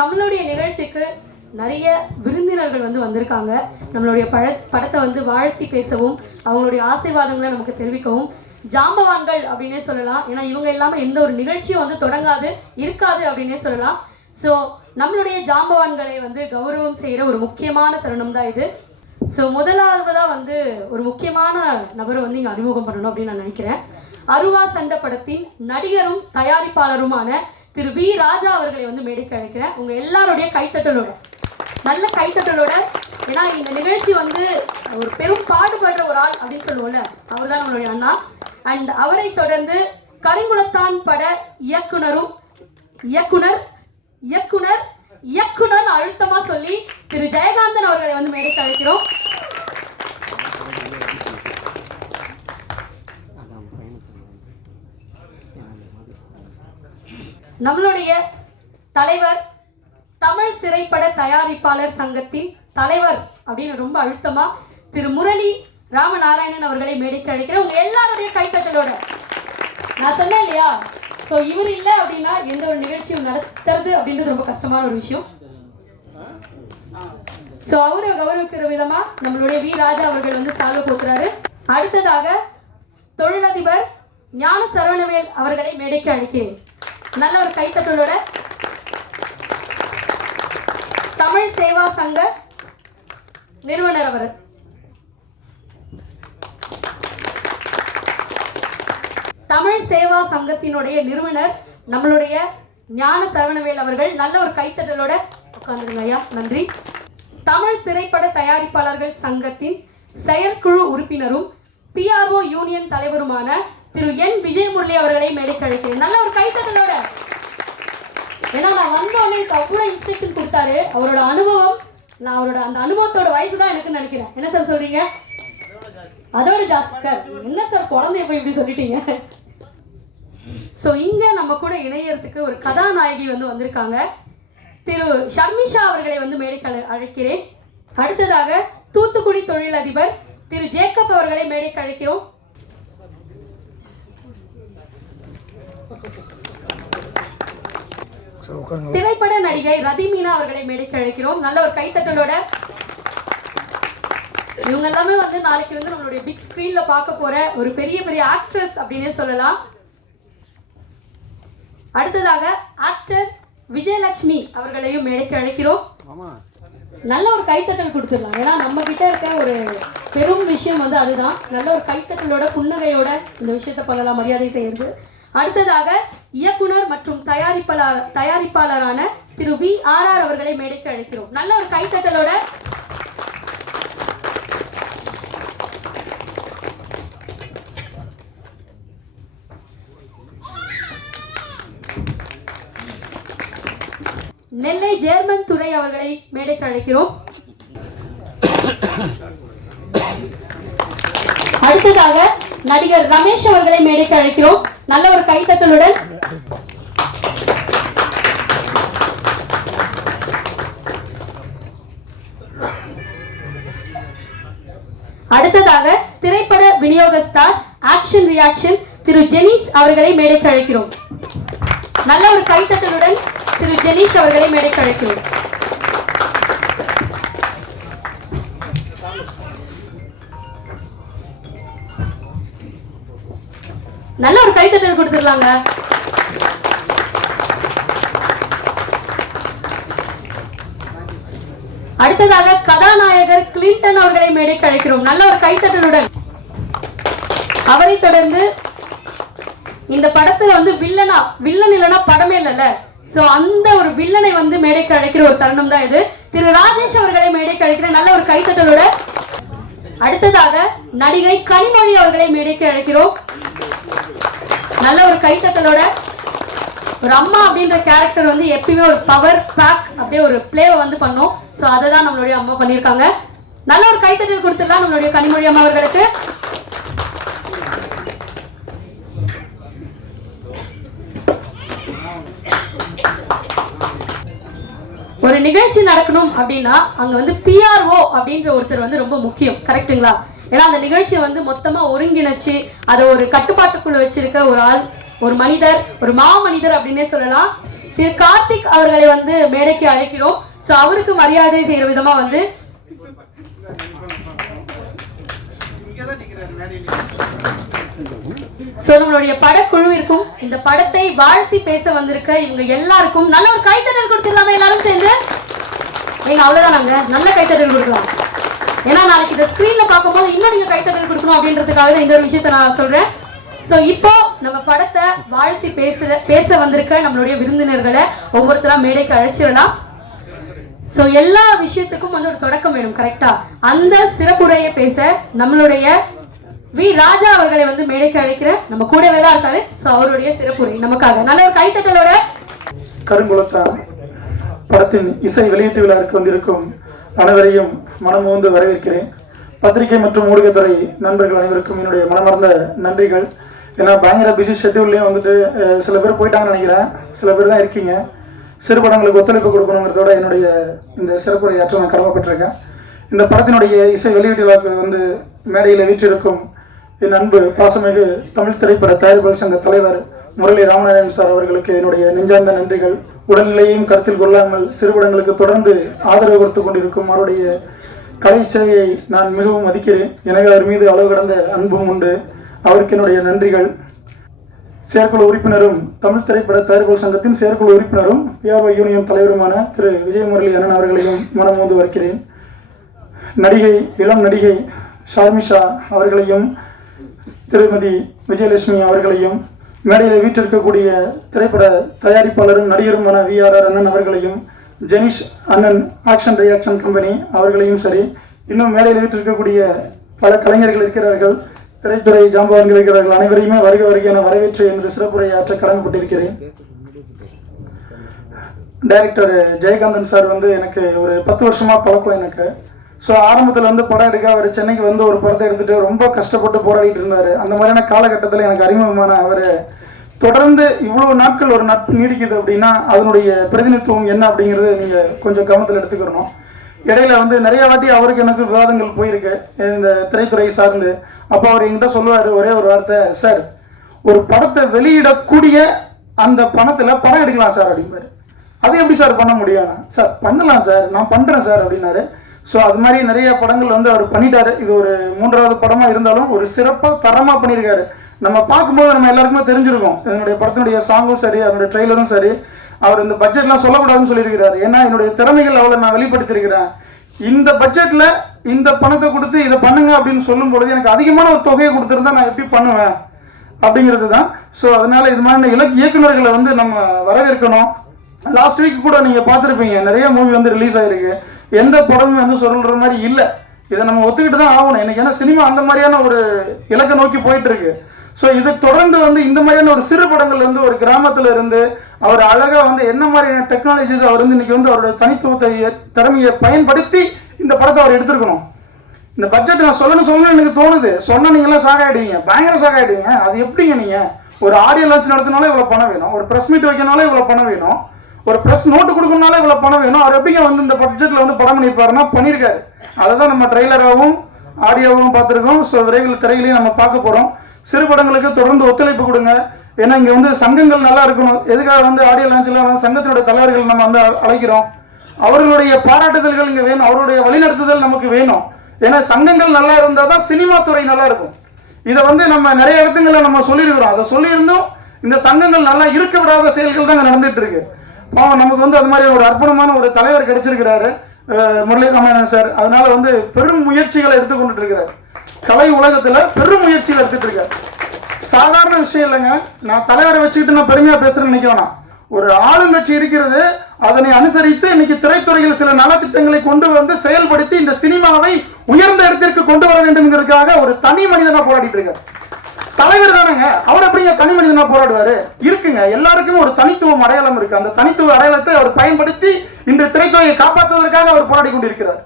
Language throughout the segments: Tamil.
நம்மளுடைய நிகழ்ச்சிக்கு நிறைய விருந்தினர்கள் வந்திருக்காங்க. நம்மளுடைய படத்தை வாழ்த்தி பேசவும் அவங்களுடைய ஆசீர்வாதங்களை நமக்கு தெரிவிக்கவும் ஜாம்பவான்கள் அப்படின்னே சொல்லலாம். ஏன்னா இவங்க இல்லாமல் எந்த ஒரு நிகழ்ச்சியும் தொடங்காது இருக்காது அப்படின்னே சொல்லலாம். ஸோ நம்மளுடைய ஜாம்பவான்களை கௌரவம் செய்கிற ஒரு முக்கியமான தருணம் தான் இது. ஸோ முதலாவதாக ஒரு முக்கியமான நபரை இங்கே அறிமுகம் பண்ணணும் அப்படின்னு நான் நினைக்கிறேன். அருவா சண்டை படத்தின் நடிகரும் தயாரிப்பாளருமான திரு வி ராஜா அவர்களை மேடைக்கு அழைக்கிறேன். உங்கள் எல்லாருடைய கைத்தட்டலோட, நல்ல கைத்தட்டலோட. ஏன்னா இந்த நிகழ்ச்சி ஒரு பெரும் பாடுபடுற ஒரு ஆள் அப்படின்னு சொல்லுவோம்ல, அவர் தான் நம்மளுடைய அண்ணா. அண்ட் அவரை தொடர்ந்து கரிங்குளத்தான் பட இயக்குனர் அழுத்தமா சொல்லி திரு ஜெயகாந்தன் அவர்களை மேடைக்கு அழைக்கிறோம். நம்மளுடைய தலைவர், தமிழ் திரைப்பட தயாரிப்பாளர் சங்கத்தின் தலைவர் அப்படின்னு ரொம்ப அழுத்தமா திரு முரளி ராமநாராயணன் அவர்களை மேடைக்கு அழைக்கிறேன். உங்க எல்லாருடைய கைத்தட்டலோட. நான் சொன்னேன் இல்லையா, ஸோ இவர் இல்லை அப்படின்னா எந்த ஒரு நிகழ்ச்சியும் நடத்துறது அப்படின்றது ரொம்ப கஷ்டமான ஒரு விஷயம். ஸோ அவரை கௌரவிக்கிற விதமா நம்மளுடைய வி ராஜா அவர்கள் சால்வை போத்துறாரு. அடுத்ததாக தொழிலதிபர் ஞான சரவணவேல் அவர்களை மேடைக்கு அழைக்கிறேன். நல்ல ஒரு கைத்தட்டலோட. தமிழ் சேவா சங்க நிறுவனர் அவர். தமிழ் சேவா சங்கத்தினுடைய நிறுவனர் நம்மளுடைய ஞான சரவணவேல் அவர்கள். நல்ல ஒரு கைத்தட்டலோட உட்கார்ந்துருங்க ஐயா. நன்றி. தமிழ் திரைப்பட தயாரிப்பாளர்கள் சங்கத்தின் செயற்குழு உறுப்பினரும் PRO யூனியன் தலைவருமான திரு என் விஜயமுரளி அவர்களை மேடைக்கு அழைக்கிறேன். நல்ல ஒரு கைத்தட்டலோட. ஏன்னா நான் வந்தோடனே அவ்வளோ இன்ஸ்ட்ரக்ஷன் கொடுத்தாரு. அவரோட அனுபவம், நான் அவரோட அந்த அனுபவத்தோட வயசு தான் எனக்கு நினைக்கிறேன். என்ன சார் சொல்றீங்க? அதோட ஜாஸ்தி சார். என்ன சார் குழந்தைய போய் இப்படி சொல்லிட்டீங்க? ஸோ இங்கே நம்ம கூட இணையறதுக்கு ஒரு கதாநாயகி வந்திருக்காங்க. திரு ஷர்மிஷா அவர்களை மேடைக்கு அழைக்கிறேன். அடுத்ததாக தூத்துக்குடி தொழிலதிபர் திரு ஜேக்கப் அவர்களை மேடைக்கு அழைக்கிறோம். திரைப்பட நடிகை ரதிமீனா அவர்களை மேடைக்கு அழைக்கிறோம். நல்ல ஒரு கைத்தட்டலோட. இவங்க எல்லாமே நாளைக்கு நம்மளுடைய பிக் ஸ்கிரீன்ல பார்க்க போற ஒரு பெரிய பெரிய ஆக்ட்ரஸ் அப்படின்னே சொல்லலாம். அடுத்ததாக ஆக்டர் விஜயலட்சுமி அவர்களையும் மேடைக்கு அழைக்கிறோம். நல்ல ஒரு கைத்தட்டல் கொடுத்துடலாம். ஏன்னா நம்ம கிட்ட இருக்க ஒரு பெரும் விஷயம் அதுதான். நல்ல ஒரு கைத்தட்டலோட புன்னகையோட இந்த விஷயத்தை பண்ணலாம், மரியாதை செய்யறது. அடுத்ததாக இயக்குனர் மற்றும் தயாரிப்பாளரான திரு VRR அவர்களை மேடைக்கு அழைக்கிறோம். நல்ல ஒரு கைத்தட்டலோட. நெல்லை ஜெர்மன் துறை அவர்களை மேடைக்கு அழைக்கிறோம். அடுத்ததாக நடிகர் ரமேஷ் அவர்களை மேடைக்கு அழைக்கிறோம். நல்ல ஒரு கைத்தட்டலுடன். அடுத்ததாக திரைப்பட விநியோகஸ்தார் ஆக்ஷன் ரியாக்ஷன் திரு ஜெனிஸ் அவர்களை மேடைக்கு அழைக்கிறோம். நல்ல ஒரு கைத்தட்டலுடன் திரு ஜெனிஷ் அவர்களை மேடைக்கு அழைக்கிறோம். நல்ல ஒரு கைத்தட்டல் கொடுத்துடலாங்க. அடுத்ததாக கதாநாயகர் கிளின்டன் அவர்களை மேடைக்கு அழைக்கிறோம். நல்ல ஒரு கைத்தட்டலுடன். அவரை தொடர்ந்து இந்த படத்துல வில்லன் இல்லைன்னா படமே இல்லைல்ல, சோ அந்த ஒரு வில்லனை மேடைக்கு அழைக்கிற ஒரு தருணம் தான் இது. திரு ராஜேஷ் அவர்களை மேடைக்கு அழைக்கிற நல்ல ஒரு கைத்தட்டலோட. அடுத்ததாக நடிகை கனிமொழி அவர்களை மேடைக்கு அழைக்கிறோம். நல்ல ஒரு கைத்தட்டலோட. ஒரு அம்மா அப்படின்ற கேரக்டர் எப்பயுமே ஒரு பவர் பேக் அப்படியே ஒரு பிளேவை பண்ணோம். ஸோ அதை தான் நம்மளுடைய அம்மா பண்ணியிருக்காங்க. நல்ல ஒரு கைத்தட்டல் கொடுத்துடலாம் நம்மளுடைய கனிமொழி அம்மா அவர்களுக்கு. ஒரு நிகழ்ச்சி நடக்கணும் அப்படின்னா அங்க PRO அப்படின்ற ஒருத்தர் ரொம்ப முக்கியம். கரெக்டுங்களா? ஏன்னா அந்த நிகழ்ச்சியை மொத்தமா ஒருங்கிணைச்சு அதை ஒரு கட்டுப்பாட்டுக்குள்ள வச்சிருக்க ஒரு ஆள், ஒரு மனிதர், ஒரு மாமனிதர் அப்படின்னே சொல்லலாம். திரு கார்த்திக் அவர்களை வந்து மேடைக்கு அழைக்கிறோம். சோ அவருக்கு மரியாதை செய்யற விதமா வந்து நம்மளுடைய படக்குழுவிற்கும் இந்த படத்தை வாழ்த்தி பேச வந்திருக்க இவங்க எல்லாருக்கும் நல்ல ஒரு கைத்தட்டல் கொடுத்துடலாமா? எல்லாரும் சேர்ந்து நீங்க அவ்வளவுதானாங்க, நல்ல கைத்தட்டல் கொடுக்கலாம். ஏன்னா நாளைக்கு இந்த ஸ்கிரீன்ல பார்க்கும்போது இன்னும் நீங்க கைத்தட்டல் கொடுக்கணும் அப்படின்றதுக்காக தான் இந்த ஒரு விஷயத்தை நான் சொல்றேன். சோ இப்போ நம்ம படத்தை வாழ்த்தி பேச வந்திருக்க நம்மளுடைய விருந்தினர்களை ஒவ்வொருத்தரா மேடைக்கு அழைச்சிடலாம். சோ எல்லா விஷயத்துக்கும் வந்து ஒரு தொடக்கம் வேணும், கரெக்டா? அந்த சிறப்புரையை பேச நம்மளுடைய வி ராஜா அவர்களை வந்து மேடைக்கு அழைக்கிறேன். நம்ம கூடவே தான் இருக்காரு. சோ அவருடைய சிறப்புரை நமக்காக நல்ல ஒரு கைத்தட்டலோட. கருங்குளத்தான் படத்தின் இசை வெளியீட்டு விழாவிற்கு வந்திருக்கும் அனைவரையும் மனமுந்து வரவேற்கிறேன். பத்திரிகை மற்றும் ஊடகத்துறை நண்பர்கள் அனைவருக்கும் என்னுடைய மனமார்ந்த நன்றிகள். ஏன்னா பயங்கர பிஸி ஷெட்யூல்லையும் வந்துட்டு சில பேர் போயிட்டாங்கன்னு நினைக்கிறேன், சில பேர் தான் இருக்கீங்க. சிறு படங்களுக்கு ஒத்துழைப்பு கொடுக்கணுங்கிறதோட என்னுடைய இந்த சிறப்புரையாற்ற நான் கடமைப்பட்டிருக்கேன். இந்த படத்தினுடைய இசை வெளியீட்டு விழாவுக்கு வந்து மேடையில் வீற்றிருக்கும் என் அன்பு பாசமிகு தமிழ் திரைப்பட தயாரிப்பாளர் சங்க தலைவர் முரளி ராமநாராயணன் சார் அவர்களுக்கு என்னுடைய நெஞ்சார்ந்த நன்றிகள். உடல்நிலையையும் கருத்தில் கொள்ளாமல் சிறுபடங்களுக்கு தொடர்ந்து ஆதரவு கொடுத்து கொண்டிருக்கும் அவருடைய கலை சேவையை நான் மிகவும் மதிக்கிறேன். எனவே அவர் மீது அளவு கடந்த அன்பும் உண்டு. அவருக்கு என்னுடைய நன்றிகள். செயற்குழு உறுப்பினரும் தமிழ் திரைப்பட தயாரிப்பாளர் சங்கத்தின் செயற்குழு உறுப்பினரும் பிஆர்ஓ யூனியன் தலைவருமான திரு விஜயமுரளி அண்ணன் அவர்களையும் மனமோந்து வருகிறேன். நடிகை இளம் நடிகை ஷார்மிஷா அவர்களையும் திருமதி விஜயலட்சுமி அவர்களையும் மேடையில் வீற்றிருக்கக்கூடிய திரைப்பட தயாரிப்பாளரும் நடிகருமான விஆர்ஆர் அண்ணன் அவர்களையும் ஜெனிஷ் அண்ணன் ஆக்ஷன் ரியாக்ஷன் கம்பெனி அவர்களையும் சரி, இன்னும் மேடையில் வீற்றிருக்கக்கூடிய பல கலைஞர்கள் இருக்கிறார்கள், திரைத்துறை ஜாம்பவான்கள் இருக்கிறார்கள். அனைவரையுமே வருக வருகையான வரவேற்று எனது சிறப்புரையை ஆற்ற கடமைப்பட்டிருக்கிறேன். டைரக்டர் ஜெயகாந்தன் சார் வந்து எனக்கு ஒரு 10 வருஷமா பழக்கம் எனக்கு. ஸோ ஆரம்பத்தில் வந்து படம் எடுக்க அவர் சென்னைக்கு வந்து ஒரு படத்தை எடுத்துட்டு ரொம்ப கஷ்டப்பட்டு போராடிட்டு இருந்தார். அந்த மாதிரியான காலகட்டத்தில் எனக்கு அறிமுகமான அவர் தொடர்ந்து இவ்வளோ நாட்கள் ஒரு நட்பு நீடிக்குது அப்படின்னா அதனுடைய பிரதிநிதித்துவம் என்ன அப்படிங்கிறது நீங்கள் கொஞ்சம் கவனத்தில் எடுத்துக்கிறணும். இடையில வந்து நிறைய வாட்டி அவருக்கு எனக்கு விவாதங்கள் போயிருக்கு இந்த திரைத்துறை சார்ந்து. அப்போ அவர் என்கிட்ட சொல்லுவார் ஒரே ஒரு வார்த்தை, சார் ஒரு படத்தை வெளியிடக்கூடிய அந்த பணத்தில் படம் எடுக்கலாம் சார் அப்படிம்பாரு. அது எப்படி சார் பண்ண முடியும்? சார் பண்ணலாம் சார், நான் பண்ணுறேன் சார் அப்படின்னாரு. ஸோ அது மாதிரி நிறைய படங்கள் வந்து அவர் பண்ணிட்டாரு. இது ஒரு 3வது படமாக இருந்தாலும் ஒரு சிறப்பாக தரமாக பண்ணியிருக்காரு. நம்ம பார்க்கும்போது நம்ம எல்லாருக்குமே தெரிஞ்சிருக்கோம். என்னுடைய படத்தினுடைய சாங்கும் சரி, அதனுடைய ட்ரெய்லரும் சரி, அவர் இந்த பட்ஜெட்லாம் சொல்லக்கூடாதுன்னு சொல்லியிருக்கிறார். ஏன்னா என்னுடைய திறமைகள் அவளை நான் வெளிப்படுத்தியிருக்கிறேன். இந்த பட்ஜெட்டில் இந்த பணத்தை கொடுத்து இதை பண்ணுங்க அப்படின்னு சொல்லும் பொழுது எனக்கு அதிகமான ஒரு தொகையை கொடுத்துருந்தா நான் எப்படி பண்ணுவேன் அப்படிங்கிறது தான். ஸோ அதனால இது மாதிரி இயக்குநர்களை வந்து நம்ம வரவேற்கணும். லாஸ்ட் வீக் கூட நீங்கள் பார்த்துருப்பீங்க, நிறைய மூவி வந்து ரிலீஸ் ஆகிருக்கு. எந்த படமும் வந்து சொல்கிற மாதிரி இல்லை. இதை நம்ம ஒத்துக்கிட்டு தான் ஆகணும். எனக்கு ஏன்னா சினிமா அந்த மாதிரியான ஒரு இலக்கை நோக்கி போயிட்டு இருக்கு. ஸோ இதை தொடர்ந்து வந்து இந்த மாதிரியான ஒரு சிறு படங்கள் வந்து ஒரு கிராமத்தில் இருந்து அவர் அழகாக வந்து என்ன மாதிரியான டெக்னாலஜிஸ் அவர் வந்து இன்னைக்கு வந்து அவருடைய தனித்துவத்தை திறமையை பயன்படுத்தி இந்த படத்தை அவர் எடுத்துருக்கணும். இந்த பட்ஜெட் நான் சொல்லணும்னு எனக்கு தோணுது. சொன்னால் நீங்களாம் சாகாயிடுவீங்க, பயங்கர சாகாயிடுவீங்க. அது எப்படிங்க? நீங்கள் ஒரு ஆடியோ லான்ச் நடத்தினாலும் இவ்வளோ பணம் வேணும், ஒரு ப்ரெஸ் மீட் வைக்கனாலும் இவ்வளோ பணம் வேணும், ஒரு ப்ரெஸ் நோட்டு கொடுக்கணும்னாலே இவ்வளோ பணம் வேணும். அவர் எப்படிங்க வந்து இந்த பட்ஜெட்டில் வந்து படம் பண்ணியிருப்பாருன்னா பண்ணியிருக்காரு. அதை தான் நம்ம ட்ரெய்லராகவும் ஆடியோவும் பார்த்துருக்கோம். ஸோ விரைவில் திரையிலையும் நம்ம பார்க்க போகிறோம். சிறு படங்களுக்கு தொடர்ந்து ஒத்துழைப்பு கொடுங்க. ஏன்னா இங்கே வந்து சங்கங்கள் நல்லா இருக்கணும். எதுக்காக வந்து ஆடியோ லான்ச்சில் சங்கத்தினுடைய தலைவர்கள் நம்ம வந்து அழைக்கிறோம். அவர்களுடைய பாராட்டுதல்கள் இங்கே வேணும், அவருடைய வழிநடத்துதல் நமக்கு வேணும். ஏன்னா சங்கங்கள் நல்லா இருந்தால் தான் சினிமா துறை நல்லா இருக்கும். இதை வந்து நம்ம நிறைய இடத்துங்களில் நம்ம சொல்லியிருக்கிறோம். அதை சொல்லியிருந்தோம் இந்த சங்கங்கள் நல்லா இருக்க விடாத செயல்கள் தான் நடந்துட்டு இருக்கு. நமக்கு வந்து அது மாதிரி ஒரு அற்புதமான ஒரு தலைவர் கிடைச்சிருக்கிறாரு முரளி ராமநாதன் சார். அதனால வந்து பெரும் முயற்சிகளை எடுத்துக்கொண்டு இருக்கிறார். கலை உலகத்துல பெரும் முயற்சிகள் எடுத்துட்டு இருக்காரு. சாதாரண விஷயம் இல்லைங்க. நான் தலைவரை வச்சுக்கிட்டு நான் பெருமையா பேசுறேன்னு நினைக்க வேணாம். ஒரு ஆளுங்கட்சி இருக்கிறது, அதனை அனுசரித்து இன்னைக்கு திரைத்துறையில் சில நலத்திட்டங்களை கொண்டு வந்து செயல்படுத்தி இந்த சினிமாவை உயர்ந்த இடத்திற்கு கொண்டு வர வேண்டும்ங்கிறதுக்காக ஒரு தனி மனிதனா போராடிட்டு இருக்காரு. தலைவர் தானங்க, அவர் எப்படிங்க தனி மனிதனா போராடுவாரு? இருக்குங்க, எல்லாருக்கும் ஒரு தனித்துவம் அடையாளம் இருக்கு. அந்த தனித்துவ அடையாளத்தை அவர் பயன்படுத்தி இன்று திரைத்துறையை காப்பாற்றுவதற்காக அவர் போராடி கொண்டிருக்கிறார்.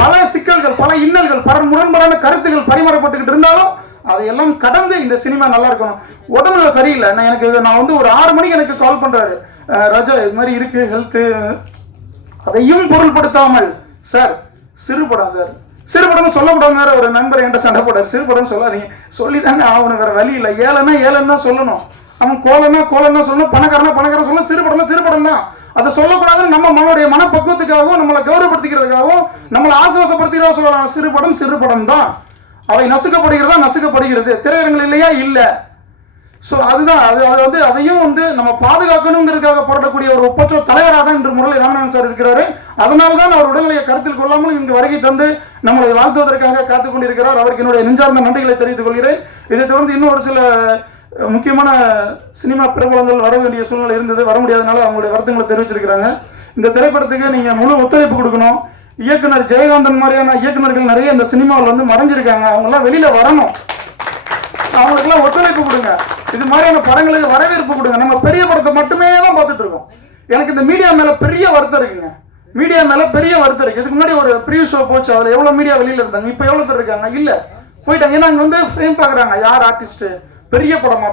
பல சிக்கல்கள், பல இன்னல்கள், பல முரண்பாடான கருத்துக்கள் பரிமாறப்பட்டுக்கிட்டு இருந்தாலும் அதையெல்லாம் கடந்து இந்த சினிமா நல்லா இருக்கணும். உடம்புல சரியில்லை, நான் வந்து ஒரு 6 மணிக்கு எனக்கு கால் பண்றாரு, ராஜா இது மாதிரி இருக்கு ஹெல்த். அதையும் பொருள்படுத்தாமல் சார் சிறு படம் சார், சிறு படம் சொல்லப்படாம வேற ஒரு நண்பர் என்கிட்ட சண்டை போட்டார். சிறு படம் சொல்லாதீங்க, சொல்லிதாங்க ஆகணும், வேற வழி இல்லை. ஏழைன்னா ஏழைன்னு தான் சொல்லணும். அவன் கோலன்னா சொல்லணும், பணக்காரன் சொல்லணும், சிறுபடம் தான். அதை சொல்லக்கூடாதுன்னு நம்ம நம்மளுடைய மனப்பக்குவத்துக்காகவும் நம்மளை கௌரவப்படுத்திக்கிறதுக்காகவும் நம்மளை ஆசுவாசப்படுத்திக்கிறதா சொல்லலாம். சிறுபடம் தான். அவை நசுக்கப்படுகிறது. திரையரங்கள் இல்லையா? இல்லை. ஸோ அதுதான் அது அதையும் நம்ம பாதுகாக்கணுங்கிறதுக்காக போராடக்கூடிய ஒரு ஒப்பற்ற தலைவராக தான் இன்று முரளி ராமநாதன் சார் இருக்கிறாரு. அதனால தான் அவர் உடல்நிலையை கருத்தில் கொள்ளாமல் இங்கு வருகை தந்து நம்மளை வாழ்த்துவதற்காக காத்துக் கொண்டிருக்கிறார். அவருக்கு என்னுடைய நெஞ்சார்ந்த நன்றிகளை தெரிவித்துக் கொள்கிறேன். இதை தொடர்ந்து இன்னும் ஒரு சில முக்கியமான சினிமா பிரபலங்கள் வர வேண்டிய சூழ்நிலை இருந்தது, வர முடியாதனால அவங்களுடைய வருத்தங்களை தெரிவிச்சிருக்கிறாங்க. இந்த திரைப்படத்துக்கு நீங்க முழு ஒத்துழைப்பு கொடுக்கணும். இயக்குனர் ஜெயகாந்தன் மாதிரியான இயக்குநர்கள் நிறைய இந்த சினிமாவில் மறைஞ்சிருக்காங்க. அவங்கெல்லாம் வெளியில வரணும். அவங்களுக்கெல்லாம் ஒத்துழைப்பு கொடுங்க. இது மாதிரியான படங்களுக்கு வரவேற்பு கொடுங்க. நம்ம பெரிய படத்தை மட்டுமே தான் பார்த்துட்டு இருக்கோம். எனக்கு இந்த மீடியா மேல பெரிய வருத்தம் இருக்குங்க. இதுக்கு முன்னாடி ஒரு ப்ரீவியூ ஷோ போச்சு, அதுல எவ்வளவு மீடியா வெளியில இருந்தாங்க, இப்ப எவ்வளவு பேர் இருக்காங்க? இல்ல, போயிட்டாங்க. ஏன்னா அங்க ஃபேம் பாக்குறாங்க, யார் ஆர்டிஸ்ட், பெரிய படம்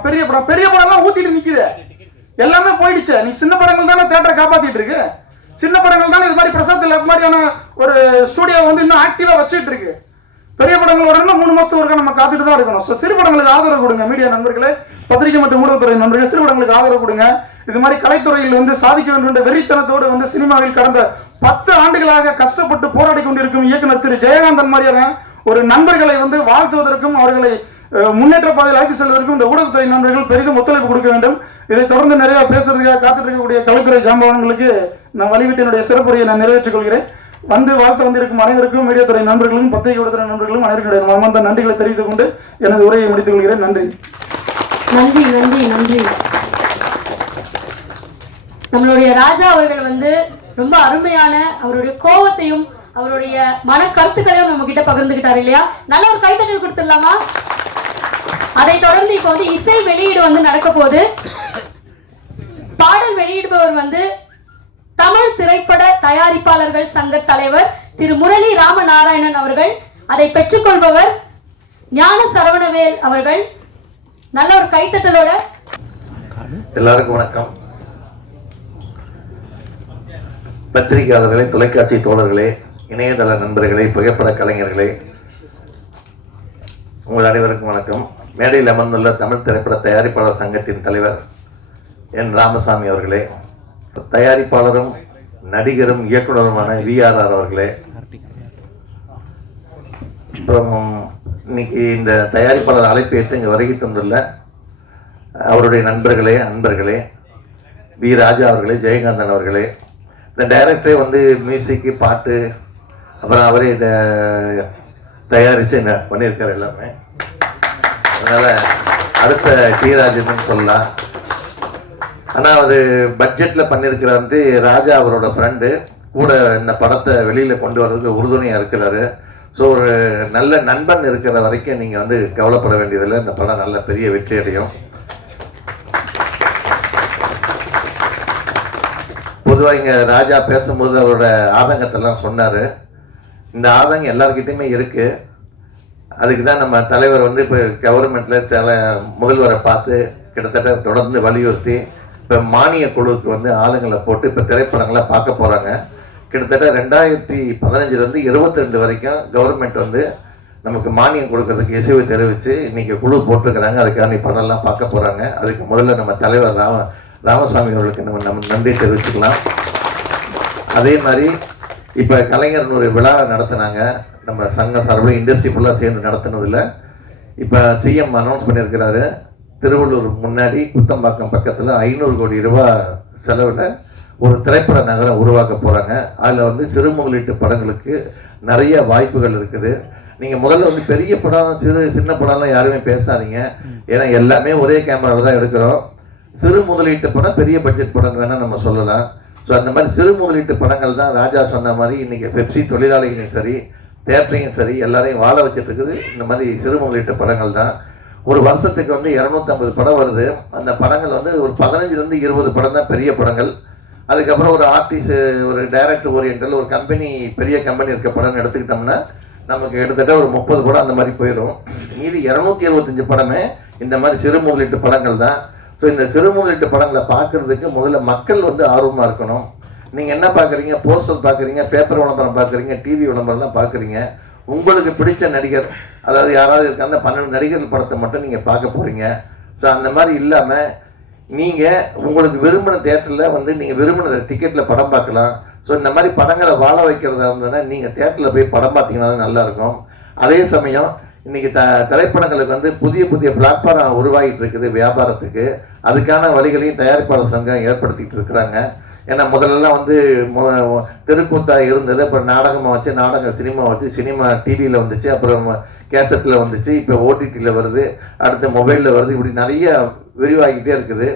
எல்லாம் ஊத்திட்டு நிக்குது, எல்லாமே போயிடுச்சு. நீ சின்ன படங்கள் தானே தியேட்டரை காப்பாத்திட்டு இருக்கு. சின்ன படங்கள் தானே இது மாதிரி பிரசாத் லேப் மாதிரியான ஒரு ஸ்டுடியோ இன்னும் ஆக்டிவா வச்சுட்டு இருக்கு. பெரிய படங்கள் வரணும் 3 மாசத்துக்கு ஒருக்கா நம்ம காத்துட்டு தான் இருக்கணும். ஸோ சிறு படங்களுக்கு ஆதரவு கொடுங்க. மீடியா நண்பர்களே, பத்திரிகை மற்றும் ஊடகத்துறை நண்பர்களே, சிறு படங்களுக்கு ஆதரவு கொடுங்க. இது மாதிரி கலைத்துறையில் சாதிக்க வேண்டும் என்ற வெறித்தனத்தோடு சினிமாவில் கடந்த 10 ஆண்டுகளாக கஷ்டப்பட்டு போராடி கொண்டிருக்கும் இயக்குனர் திரு ஜெயகாந்தன் மாதிரியான ஒரு நண்பர்களை வாழ்த்துவதற்கும் அவர்களை முன்னேற்ற பாதையில் அழைத்து செல்வதற்கும் இந்த ஊடகத்துறை நண்பர்கள் பெரிதும் ஒத்துழைப்பு கொடுக்க வேண்டும். இதை தொடர்ந்து நிறைய பேசுறதுக்காக காத்துட்டு இருக்கக்கூடிய கலைத்துறை ஜாம்பவான்களுக்கு நான் வழிவிட்டு என்னுடைய சிறப்புரையை நான் நிறைவேற்றிக் கொள்கிறேன். வாழ்த்து வந்திருக்கும் அனைவருக்கும், மீடியாத்துறை நண்பர்களும் பத்திரிகை ஊடகத்துறை நண்பர்களும் அனைவருடைய மனமார்ந்த நன்றிகளை தெரிவித்துக் கொண்டு எனது உரையை முடித்துக் கொள்கிறேன். நன்றி. நம்மளுடைய ராஜா அவர்கள் ரொம்ப அருமையான அவருடைய கோபத்தையும் அவருடைய மன கருத்துக்களையும் நம்ம கிட்ட பகிர்ந்துகிட்டாரு இல்லையா? நல்ல ஒரு கைத்தட்டல் கொடுத்துடலாமா? அதை தொடர்ந்து இப்ப இசை வெளியீடு நடக்க போகுது. பாடல் வெளியிடுபவர் தமிழ் திரைப்பட தயாரிப்பாளர்கள் சங்க தலைவர் திரு முரளி ராமநாராயணன் அவர்கள். அதை பெற்றுக்கொள்பவர் ஞான சரவணவேல் அவர்கள். நல்ல ஒரு கைத்தட்டலோட. எல்லாருக்கும் வணக்கம். பத்திரிகையாளர்களே, தொலைக்காட்சி தோழர்களே, இணையதள நண்பர்களே, புகைப்பட கலைஞர்களே, உங்கள் அனைவருக்கும் வணக்கம். மேடையில் அமர்ந்துள்ள தமிழ் திரைப்பட தயாரிப்பாளர் சங்கத்தின் தலைவர் என் ராமசாமி அவர்களே, தயாரிப்பாளரும் நடிகரும் இயக்குனருமான VRR அவர்களே, அப்புறம் இன்னைக்கு இந்த தயாரிப்பாளர் அழைப்பு ஏற்று இங்கே வருகை தந்துள்ள அவருடைய நண்பர்களே, அன்பர்களே, வி ராஜா அவர்களே, ஜெயகாந்தன் அவர்களே, இந்த டைரக்டரே மியூசிக்கு, பாட்டு, அப்புறம் அவரே தயாரித்து பண்ணியிருக்காரு எல்லாமே. அதனால் அடுத்த டி ராஜன் சொல்லலாம். ஆனால் அவர் பட்ஜெட்டில் பண்ணியிருக்கிறாரு. ராஜா அவரோட ஃப்ரெண்டு கூட இந்த படத்தை வெளியில் கொண்டு வர்றதுக்கு உறுதுணையாக இருக்கிறாரு. ஸோ ஒரு நல்ல நண்பன் இருக்கிற வரைக்கும் நீங்கள் கவலைப்பட வேண்டியதில்லை. இந்த படம் நல்ல பெரிய வெற்றி அடையும். பொதுவாக இங்கே ராஜா பேசும்போது அவரோட ஆதங்கத்தெல்லாம் சொன்னார். இந்த ஆதங்கம் எல்லார்கிட்டையுமே இருக்குது. அதுக்கு தான் நம்ம தலைவர் இப்போ கவர்மெண்ட்டில் முதல்வரை பார்த்து கிட்டத்தட்ட தொடர்ந்து வலியுறுத்தி இப்போ மானிய குழுவுக்கு ஆளுங்களை போட்டு இப்போ திரைப்படங்களை பார்க்க போகிறாங்க. கிட்டத்தட்ட 2015 22 வரைக்கும் கவர்மெண்ட் நமக்கு மானியம் கொடுக்கறதுக்கு இசைவு தெரிவித்து இன்றைக்கி குழு போட்டுருக்கிறாங்க. அதுக்காக படம்லாம் பார்க்க போகிறாங்க. அதுக்கு முதல்ல நம்ம தலைவர் ராமசாமி அவர்களுக்கு நம்ம நன்றி தெரிவிச்சுக்கலாம். அதே மாதிரி இப்போ கலைஞர் ஒரு விழா நடத்தினாங்க. நம்ம சங்க சார்பில் இண்டஸ்ட்ரி ஃபுல்லாக சேர்ந்து நடத்தினதில் இப்போ சிஎம் அனௌன்ஸ் பண்ணியிருக்கிறாரு. திருவள்ளூர் முன்னாடி குத்தம்பாக்கம் பக்கத்தில் 500 கோடி ரூபாய் செலவில் ஒரு திரைப்பட நகரம் உருவாக்க போகிறாங்க. அதில் சிறு முதலீட்டு படங்களுக்கு நிறைய வாய்ப்புகள் இருக்குது. நீங்கள் முதல்ல பெரிய படம், சின்ன படம்லாம் யாருமே பேசாதீங்க. ஏன்னா எல்லாமே ஒரே கேமராவில் தான் எடுக்கிறோம். சிறு முதலீட்டு படம், பெரிய பட்ஜெட் படம் வேணால் நம்ம சொல்லலாம். ஸோ அந்த மாதிரி சிறு முதலீட்டு படங்கள் தான் ராஜா சொன்ன மாதிரி இன்றைக்கி பெப்சி தொழிலாளிகளையும் சரி, தேட்டரையும் சரி, எல்லாரையும் வாழ வச்சுட்டு இருக்குது இந்த மாதிரி சிறு முதலீட்டு படங்கள் தான். ஒரு வருஷத்துக்கு 250 படம் வருது. அந்த படங்கள் ஒரு 15 to 20 படம் தான் பெரிய படங்கள். அதுக்கப்புறம் ஒரு ஆர்டிஸ்ட், ஒரு டைரக்டர் ஓரியன்டல், ஒரு கம்பெனி, பெரிய கம்பெனி இருக்க படம் எடுத்துக்கிட்டோம்னா நமக்கு கிட்டத்தட்ட ஒரு 30 படம் அந்த மாதிரி போயிடும். மீதி 275 படமே இந்த மாதிரி சிறு முதலீட்டு படங்கள் தான். ஸோ இந்த சிறு முதலீட்டு படங்களை பார்க்கறதுக்கு முதல்ல மக்கள் ஆர்வமாக இருக்கணும். நீங்கள் என்ன பார்க்குறீங்க? போஸ்டர் பார்க்குறீங்க, பேப்பர் விளம்பரம் பார்க்குறீங்க, டிவி விளம்பரம்லாம் பார்க்குறீங்க. உங்களுக்கு பிடிச்ச நடிகர், அதாவது யாராவது இருக்க அந்த 12 நடிகர்கள் படத்தை மட்டும் நீங்கள் பார்க்க போகிறீங்க. ஸோ அந்த மாதிரி இல்லாமல் நீங்கள் உங்களுக்கு விரும்பின தேட்டரில் வந்து நீங்கள் விரும்பின டிக்கெட்டில் படம் பார்க்கலாம். ஸோ இந்த மாதிரி படங்களை வாழ வைக்கிறதா இருந்ததுன்னா நீங்கள் தேட்டரில் போய் படம் பார்த்தீங்கன்னா தான் நல்லாயிருக்கும். அதே சமயம் இன்றைக்கி திரைப்படங்களுக்கு வந்து புதிய புதிய பிளாட்ஃபார்ம் உருவாகிட்டு இருக்குது வியாபாரத்துக்கு. அதுக்கான வழிகளையும் தயாரிப்பாளர் சங்கம் ஏற்படுத்திகிட்டு இருக்கிறாங்க. ஏன்னா முதல்லலாம் வந்து தெருக்கூத்தாக இருந்தது, அப்புறம் நாடகமாக வச்சு, நாடகம் சினிமா வச்சு, சினிமா டிவியில் வந்துச்சு, அப்புறம் கேசட்டில் வந்துச்சு, இப்போ ஓடிடியில் வருது, அடுத்து மொபைலில் வருது, இப்படி நிறைய விரிவாகிக்கிட்டே இருக்குது.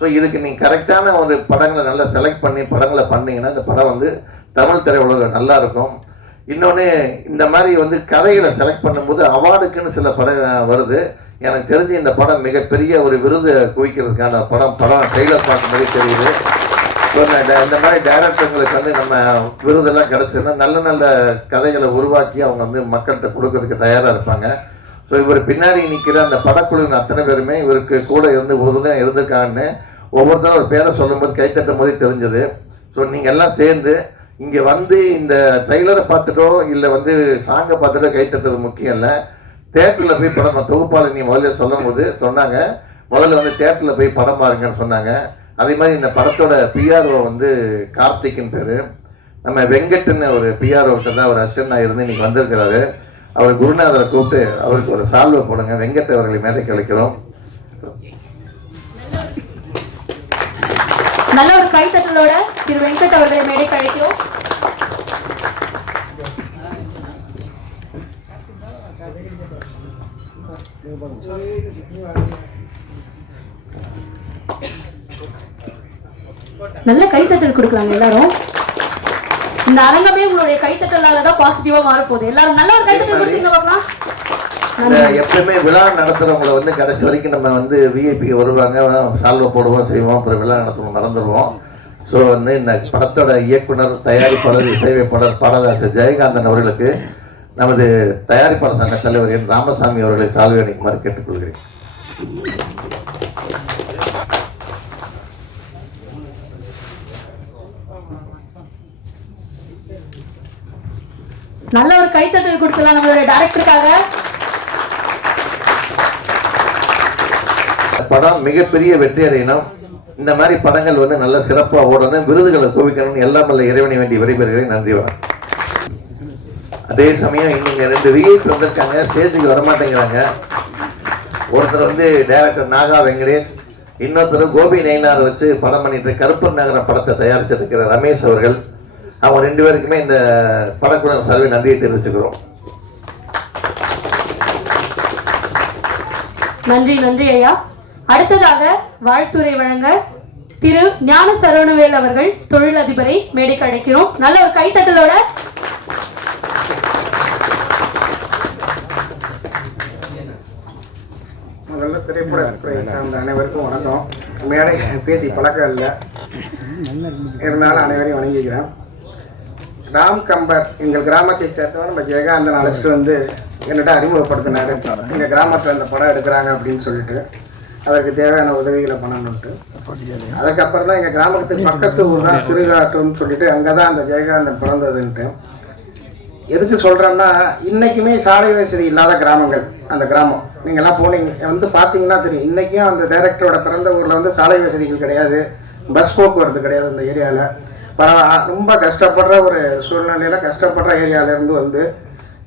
ஸோ இதுக்கு நீங்கள் கரெக்டான ஒரு படங்களை நல்லா செலக்ட் பண்ணி படங்களை பண்ணிங்கன்னா இந்த படம் வந்து தமிழ் திரையுலகம் நல்லாயிருக்கும். இன்னொன்று, இந்த மாதிரி வந்து கதைகளை செலக்ட் பண்ணும்போது அவார்டுக்குன்னு சில படம் வருது. எனக்கு தெரிஞ்சு இந்த படம் மிகப்பெரிய ஒரு விருது குவிக்கிறதுக்கான படம் ட்ரெய்லர் பார்க்கும்போது தெரியுது. ஸோ இந்த மாதிரி டைரக்டர்களுக்கு வந்து நம்ம விருதெல்லாம் கிடச்சிதுன்னா நல்ல நல்ல கதைகளை உருவாக்கி அவங்க வந்து மக்கள்கிட்ட கொடுக்கறதுக்கு தயாராக இருப்பாங்க. ஸோ இவர் பின்னாடி நிற்கிற அந்த படக்குழுவின் அத்தனை பேருமே இவருக்கு கூட இருந்து உறுதுணையாக இருந்திருக்காங்கன்னு ஒவ்வொருத்தரும் ஒரு பேரை சொல்லும்போது கைத்தட்டும் போதே தெரிஞ்சது. ஸோ நீங்கள் எல்லாம் சேர்ந்து இங்கே வந்து இந்த ட்ரெய்லரை பார்த்துட்டோ இல்லை வந்து சாங்கை பார்த்துட்டோ கைத்தட்டுறது முக்கியம் இல்லை. தேட்டரில் போய் படம் தொகுப்பாளர் நீ முதல்ல சொன்னாங்க முதல்ல வந்து தேட்டரில் போய் படம் பாருங்கன்னு சொன்னாங்க. அதே மாதிரி இந்த படத்தோட பிஆர்ஓ வந்து கார்த்திக்னு பேர். நம்ம வெங்கட்னு ஒரு பிஆர்ஓ தான் ஒரு அசிஸ்டன்டாக இருந்து இன்னைக்கு வந்திருக்கிறாரு. அவர் குருநாதரை கூப்பிட்டு அவருக்கு ஒரு சால்வை போடுங்க. வெங்கட் அவர்களை மேடைக்கு அழைக்கிறோம். நல்ல ஒரு கைத்தட்டலோட திரு வெங்கட் அவர்களை மேடைக்கு அழைக்கிறோம். நல்ல கைத்தட்டல் கொடுக்கலாங்க எல்லாரும். இந்த அரங்கமே உங்களுடைய கைத்தட்டலால தான் பாசிட்டிவா மாறப்போகுது. எல்லாரும் நல்ல ஒரு கைத்தட்டல் கொடுத்தீங்க பார்க்கலாம். எப்பவுமே விழா நடத்துறவங்களை வந்து கடைசி வரைக்கும் நம்ம வந்து விஐபி வருவாங்க, சால்வை போடுவோம், செய்வோம், அப்புறம் விழா நடத்துவோம், மறந்துடுவோம். ஸோ வந்து இந்த படத்தோட இயக்குனர், தயாரிப்பாளர், இசையமைப்பாளர், பாடலாசிரியர் ஜெயகாந்தன் அவர்களுக்கு நமது தயாரிப்பாளர் சங்க தலைவர் என் ராமசாமி அவர்களை சால்வை அணிக்குமாறு கேட்டுக்கொள்கிறேன். நல்ல ஒரு கைத்தட்டல் கொடுக்கலாம் நம்மளுடைய டைரக்டருக்காக. படம் மிகப்பெரிய வெற்றி அடையணும். இந்த மாதிரி படங்கள் வந்து நல்ல சிறப்பாக ஓடணும், விருதுகளை குவிக்கணும்னு எல்லாம் வல்ல இறைவனை வேண்டி விடைபெறுகிறேன். நன்றி வணக்கம். அதே சமயம் இன்னைக்கு 2 விஐபி வந்திருக்காங்க, ஸ்டேஜுக்கு வரமாட்டேங்கிறாங்க. ஒருத்தர் வந்து டைரக்டர் நாகா வெங்கடேஷ், இன்னொருத்தர் கோபி நயினார் வச்சு படம் பண்ணிட்டு கருப்பர் நகரம் படத்தை தயாரிச்சிருக்கிற ரமேஷ் அவர்கள். அவங்க 2 பேருக்குமே இந்த படக்குழு சார்பில் நன்றியை தெரிவிச்சுக்கிறோம். நன்றி நன்றி ஐயா. அடுத்ததாக வாழ்த்துரை வழங்க திரு ஞான சரவணவேல் அவர்கள் தொழிலதிபரை மேடைக்கு அழைக்கிறோம். நல்ல ஒரு கைத்தட்டலோட. முதல்ல திரைப்பட துறை சார்ந்த அனைவருக்கும் வணக்கம். மேடை பேசி பழக்கம் இல்லை, இருந்தாலும் அனைவரையும் வணங்கிக்கிறேன். ராம் கம்பர் எங்கள் கிராமத்தை சேர்த்தவர் நம்ம ஜெயகாந்தன் அழைச்சிட்டு வந்து என்னிட்ட அறிமுகப்படுத்தினாரு. எங்கள் கிராமத்தில் இந்த படம் எடுக்கிறாங்க அப்படின்னு சொல்லிட்டு அதற்கு தேவையான உதவிகளை பண்ணணுன்ட்டு. அதுக்கப்புறம் தான் எங்கள் கிராமத்துக்கு பக்கத்து ஊர் தான் சிறுகாட்டுன்னு சொல்லிட்டு அங்கே தான் அந்த ஜெயகாந்தன் பிறந்ததுன்ட்டு. எதுக்கு சொல்கிறேன்னா, இன்றைக்குமே சாலை வசதி இல்லாத கிராமங்கள் அந்த கிராமம். நீங்கள்லாம் போனீங்க வந்து பார்த்தீங்கன்னா தெரியும். இன்றைக்கும் அந்த டைரக்டரோட பிறந்த ஊரில் வந்து சாலை வசதிகள் கிடையாது, பஸ் போக்குவரத்து கிடையாது. அந்த ஏரியாவில் ரொம்ப கஷ்டப்படுற ஒரு சூழ்நிலையில் கஷ்டப்படுற ஏரியாவிலேருந்து வந்து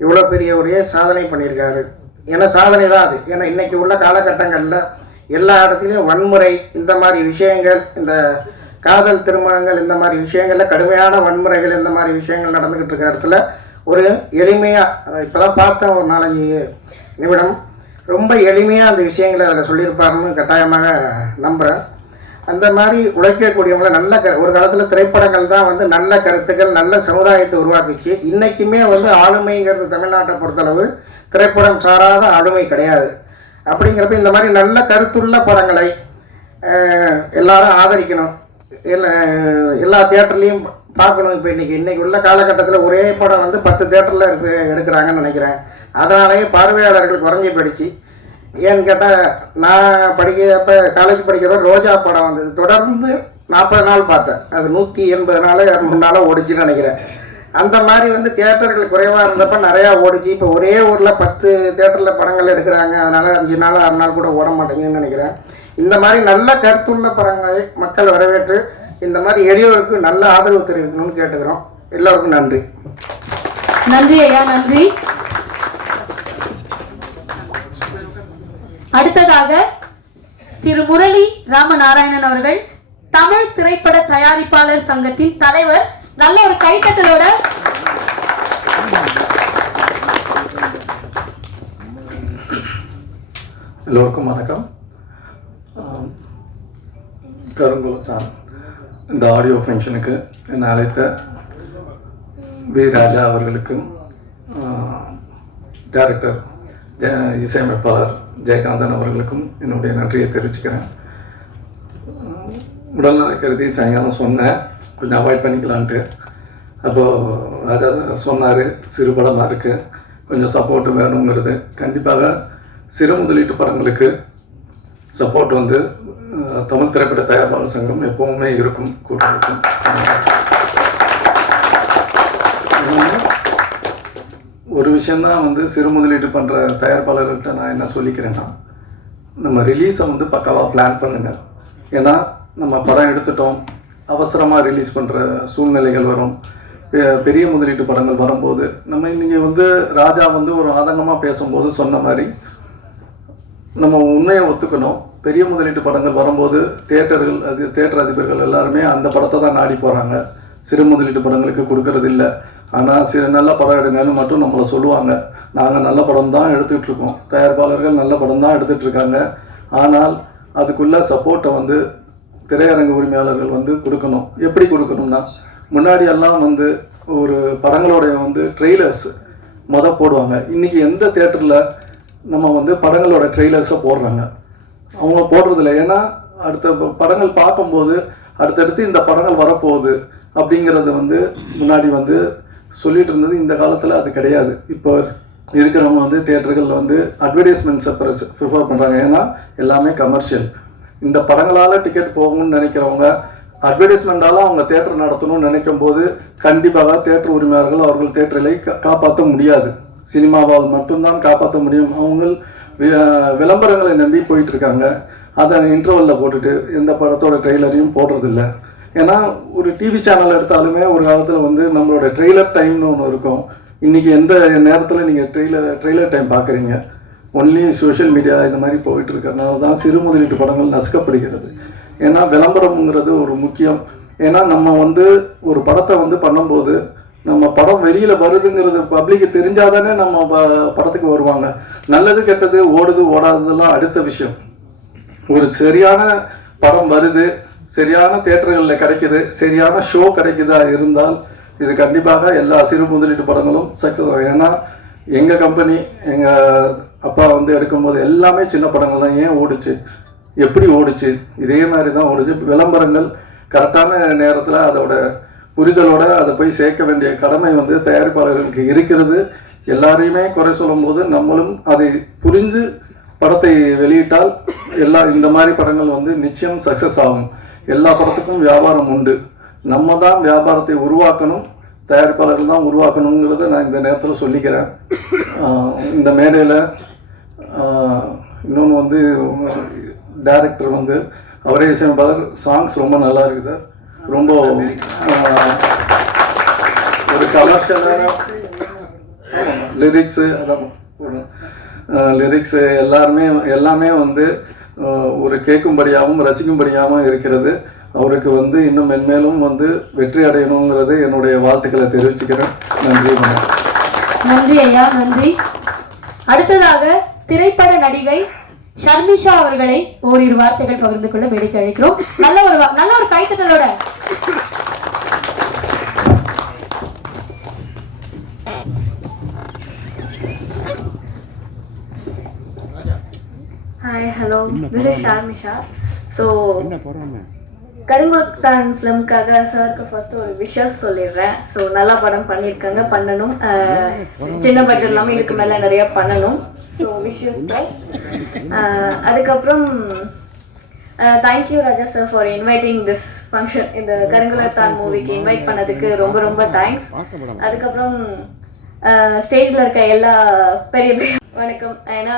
இவ்வளோ பெரிய ஒரு சாதனை பண்ணியிருக்காரு. ஏன்னா சாதனை தான் அது. ஏன்னா இன்றைக்கி உள்ள காலகட்டங்களில் எல்லா இடத்துலையும் வன்முறை, இந்த மாதிரி விஷயங்கள், இந்த காதல் திருமணங்கள், இந்த மாதிரி விஷயங்களில் கடுமையான வன்முறைகள், இந்த மாதிரி விஷயங்கள் நடந்துக்கிட்டு இருக்கிற இடத்துல ஒரு எளிமையாக, இப்போ தான் பார்த்தேன் ஒரு 4-5 நிமிடம், ரொம்ப எளிமையாக அந்த விஷயங்களை அதில் சொல்லியிருப்பாருன்னு கட்டாயமாக நம்புகிறேன். அந்த மாதிரி உழைக்கக்கூடியவங்கள நல்ல ஒரு காலத்தில் திரைப்படங்கள் தான் வந்து நல்ல கருத்துக்கள், நல்ல சமுதாயத்தை உருவாக்கிச்சு. இன்றைக்குமே வந்து ஆளுமைங்கிறது தமிழ்நாட்டை பொறுத்தளவு திரைப்படம் சாராத ஆளுமை கிடையாது. அப்படிங்கிறப்ப இந்த மாதிரி நல்ல கருத்துள்ள படங்களை எல்லாரும் ஆதரிக்கணும், எல்லா தியேட்டர்லேயும் பார்க்கணும். இப்போ இன்றைக்கி உள்ள காலகட்டத்தில் ஒரே படம் வந்து 10 தியேட்டரில் எடுக்கிறாங்கன்னு நினைக்கிறேன். அதனாலேயே பார்வையாளர்கள் குறைஞ்சி போயிடுச்சு. ஏன்னு கேட்டால், நான் படிக்கிறப்ப காலேஜ் படிக்கிறப்ப ரோஜா படம் வந்தது, தொடர்ந்து 40 நாள் பார்த்தேன். அது 180 நாள் 200 நாளாக ஓடிச்சுன்னு நினைக்கிறேன். அந்த மாதிரி வந்து தியேட்டர்கள் குறைவாக இருந்தப்போ நிறையா ஓடிச்சு. இப்போ ஒரே ஊரில் 10 தியேட்டரில் படங்கள் எடுக்கிறாங்க. அதனால் 5 நாள் 6 நாள் கூட ஓட மாட்டேங்குதுன்னு நினைக்கிறேன். இந்த மாதிரி நல்ல கருத்துள்ள படங்களை மக்கள் வரவேற்று இந்த மாதிரி எளியோருக்கு நல்ல ஆதரவு தெரிவிக்கணும்னு கேட்டுக்கிறோம். எல்லோருக்கும் நன்றி. நன்றி ஐயா, நன்றி. அடுத்ததாக திரு முரளி ராமநாராயணன் அவர்கள், தமிழ் திரைப்பட தயாரிப்பாளர் சங்கத்தின் தலைவர். நல்ல ஒரு கைத்தட்டலோட. எல்லோருக்கும் வணக்கம். கருங்குளத்தான் இந்த ஆடியோ ஃபங்க்ஷனுக்கு என்னை அழைத்த வி ராஜா அவர்களுக்கும், டைரக்டர் இசையமைப்பாளர் ஜெயகாந்தன் அவர்களுக்கும் என்னுடைய நன்றியை தெரிவிச்சுக்கிறேன். உடல்நலை கருதி சாயங்காலம் சொன்னேன், கொஞ்சம் அவாய்ட் பண்ணிக்கலான்ட்டு. அப்போது ராஜா சொன்னார், சிறு படமாக இருக்குது, கொஞ்சம் சப்போர்ட்டு வேணுங்கிறது. கண்டிப்பாக சிறு முதலீட்டு படங்களுக்கு சப்போர்ட் வந்து தமிழ் திரைப்பட தயாரிப்பாளர் சங்கம் எப்பவுமே இருக்கும், கூட இருக்கும். ஒரு விஷயந்தான் வந்து சிறு முதலீட்டு பண்ணுற தயாரிப்பாளர்கிட்ட நான் என்ன சொல்லிக்கிறேன்னா, நம்ம ரிலீஸை வந்து பக்காவாக பிளான் பண்ணுங்கள். ஏன்னா நம்ம படம் எடுத்துட்டோம், அவசரமாக ரிலீஸ் பண்ணுற சூழ்நிலைகள் வரும். பெரிய முதலீட்டு படங்கள் வரும்போது நம்ம இன்றைக்கி வந்து ராஜா வந்து ஒரு ஆதங்கமாக பேசும்போது சொன்ன மாதிரி நம்ம உண்மையை ஒத்துக்கணும். பெரிய முதலீட்டு படங்கள் வரும்போது தியேட்டர் அதிபர்கள் எல்லாருமே அந்த படத்தை தான் நாடி போகிறாங்க, சிறு முதலீட்டு படங்களுக்கு கொடுக்கறது இல்லை. ஆனால் நல்ல படம் எடுங்கன்னு மட்டும் நம்மளை சொல்லுவாங்க. நாங்கள் நல்ல படம் தான் எடுத்துகிட்ருக்கோம், தயாரிப்பாளர்கள் நல்ல படம் தான் எடுத்துகிட்ருக்காங்க. ஆனால் அதுக்குள்ளே சப்போர்ட்டை வந்து திரையரங்கு உரிமையாளர்கள் வந்து கொடுக்கணும். எப்படி கொடுக்கணும்னா, முன்னாடி எல்லாம் வந்து ஒரு படங்களோடைய வந்து ட்ரெய்லர்ஸ் போடுவாங்க. இன்றைக்கி எந்த தியேட்டரில் நம்ம வந்து படங்களோட ட்ரெய்லர்ஸை போடுறாங்க? அவங்க போடுறதில்ல. ஏன்னா அடுத்த படங்கள் பார்க்கும்போது அடுத்தடுத்து இந்த படங்கள் வரப்போகுது அப்படிங்கிறது வந்து முன்னாடி வந்து சொல்லிட்டு இருந்தது. இந்த காலத்தில் அது கிடையாது. இப்போ இருக்கிறவங்க வந்து தியேட்டர்களில் வந்து அட்வர்டைஸ்மெண்ட்ஸை ப்ரிஃபர் பண்ணுறாங்க. ஏன்னா எல்லாமே கமர்ஷியல். இந்த படங்களால் டிக்கெட் போகணும்னு நினைக்கிறவங்க அட்வர்டைஸ்மெண்ட்டால் அவங்க தேட்டர் நடத்தணும்னு நினைக்கும் போது கண்டிப்பாக தேட்டர் உரிமையாளர்கள் அவர்கள் தேட்டர்களை காப்பாற்ற முடியாது. சினிமாவால் மட்டும்தான் காப்பாற்ற முடியும். அவங்க விளம்பரங்களை நம்பி போயிட்டுருக்காங்க. அதை இன்டர்வலில் போட்டுட்டு எந்த படத்தோட ட்ரெய்லரையும் போடுறதில்ல. ஏன்னா ஒரு டிவி சேனல் எடுத்தாலுமே ஒரு காலத்தில் வந்து நம்மளோட ட்ரெய்லர் டைம்னு ஒன்று இருக்கும். இன்றைக்கி எந்த நேரத்தில் நீங்கள் ட்ரெய்லர் டைம் பார்க்குறீங்க? ஒன்லி சோஷியல் மீடியா இந்த மாதிரி போயிட்டு இருக்கிறதுனால தான் சிறு முதலீட்டு படங்கள் நசுக்கப்படுகிறது. ஏன்னா விளம்பரம்ங்கிறது ஒரு முக்கியம். ஏன்னா நம்ம வந்து ஒரு படத்தை வந்து பண்ணும்போது நம்ம படம் வெளியில் வருதுங்கிறது பப்ளிக்கு தெரிஞ்சாதானே நம்ம படத்துக்கு வருவாங்க. நல்லது கெட்டது ஓடுது ஓடாததெல்லாம் அடுத்த விஷயம். ஒரு சரியான படம் வருது, சரியான தியேட்டர்களில் கிடைக்குது, சரியான ஷோ கிடைக்குதா இருந்தால் இது கண்டிப்பாக எல்லா சிறு முதலீட்டு படங்களும் சக்ஸஸ் ஆகும். ஏன்னா எங்கள் கம்பெனி எங்கள் அப்பா வந்து எடுக்கும்போது எல்லாமே சின்ன படங்கள் தான். ஏன் ஓடிச்சு, எப்படி ஓடிச்சு, இதே மாதிரி தான் ஓடிச்சு. விளம்பரங்கள் கரெக்டான நேரத்தில் அதோட புரிதலோடு அதை போய் சேர்க்க வேண்டிய கடமை வந்து தயாரிப்பாளர்களுக்கு இருக்கிறது. எல்லாரையுமே குறை சொல்லும் போது நம்மளும் அதை புரிஞ்சு படத்தை வெளியிட்டால் இந்த மாதிரி படங்கள் வந்து நிச்சயம் சக்ஸஸ் ஆகும். எல்லா படத்துக்கும் வியாபாரம் உண்டு. நம்ம தான் வியாபாரத்தை உருவாக்கணும், தயாரிப்பாளர்கள் தான் உருவாக்கணுங்கிறத நான் இந்த நேரத்தில் சொல்லிக்கிறேன். இந்த மேடையில் இன்னொன்று வந்து டைரக்டர் வந்து அவரே இசையமைப்பாளர். சாங்ஸ் ரொம்ப நல்லா இருக்குது சார். ரொம்ப ஒரு கமர்ஷியலான லிரிக்ஸு, அதான் லிரிக்ஸு எல்லாமே வந்து ஒரு கேட்கும்படியாகவும் ரசிக்கும்படியாகவும் இருக்கிறது. அவருக்கு வந்து இன்னும் மென்மேலும் வந்து வெற்றி அடையணுங்கிறது என்னுடைய வாழ்த்துக்களை தெரிவிச்சுக்கிறேன். நன்றி. நன்றி ஐயா, நன்றி. அடுத்ததாக திரைப்பட நடிகை ஷர்மிஷா அவர்களை ஓரிரு வார்த்தைகள் பகிர்ந்து கொள்ள வேடிக்கை அழைக்கிறோம். நல்ல ஒரு கைத்தட்டலோட. Hi, hello. This is Sharmisha. So, கருங்குளத்தான் ஃபிலிம்காக சாருக்கு ஃபர்ஸ்ட் ஒரு விஷஸ் சொல்லிடுறேன். ஸோ நல்லா படம் பண்ணியிருக்காங்க, பண்ணணும். சின்ன பட்ஜெட் இல்லாமல் இதுக்கு மேலே நிறையா பண்ணணும். ஸோ விஷஸ் தான். அதுக்கப்புறம் thank you Raja sir for inviting this function. இந்த கருங்குலத்தான் மூவிக்கு இன்வைட் பண்ணதுக்கு ரொம்ப ரொம்ப தேங்க்ஸ். அதுக்கப்புறம் ஸ்டேஜில் இருக்க எல்லா பெரிய பெரிய வணக்கம். ஏன்னா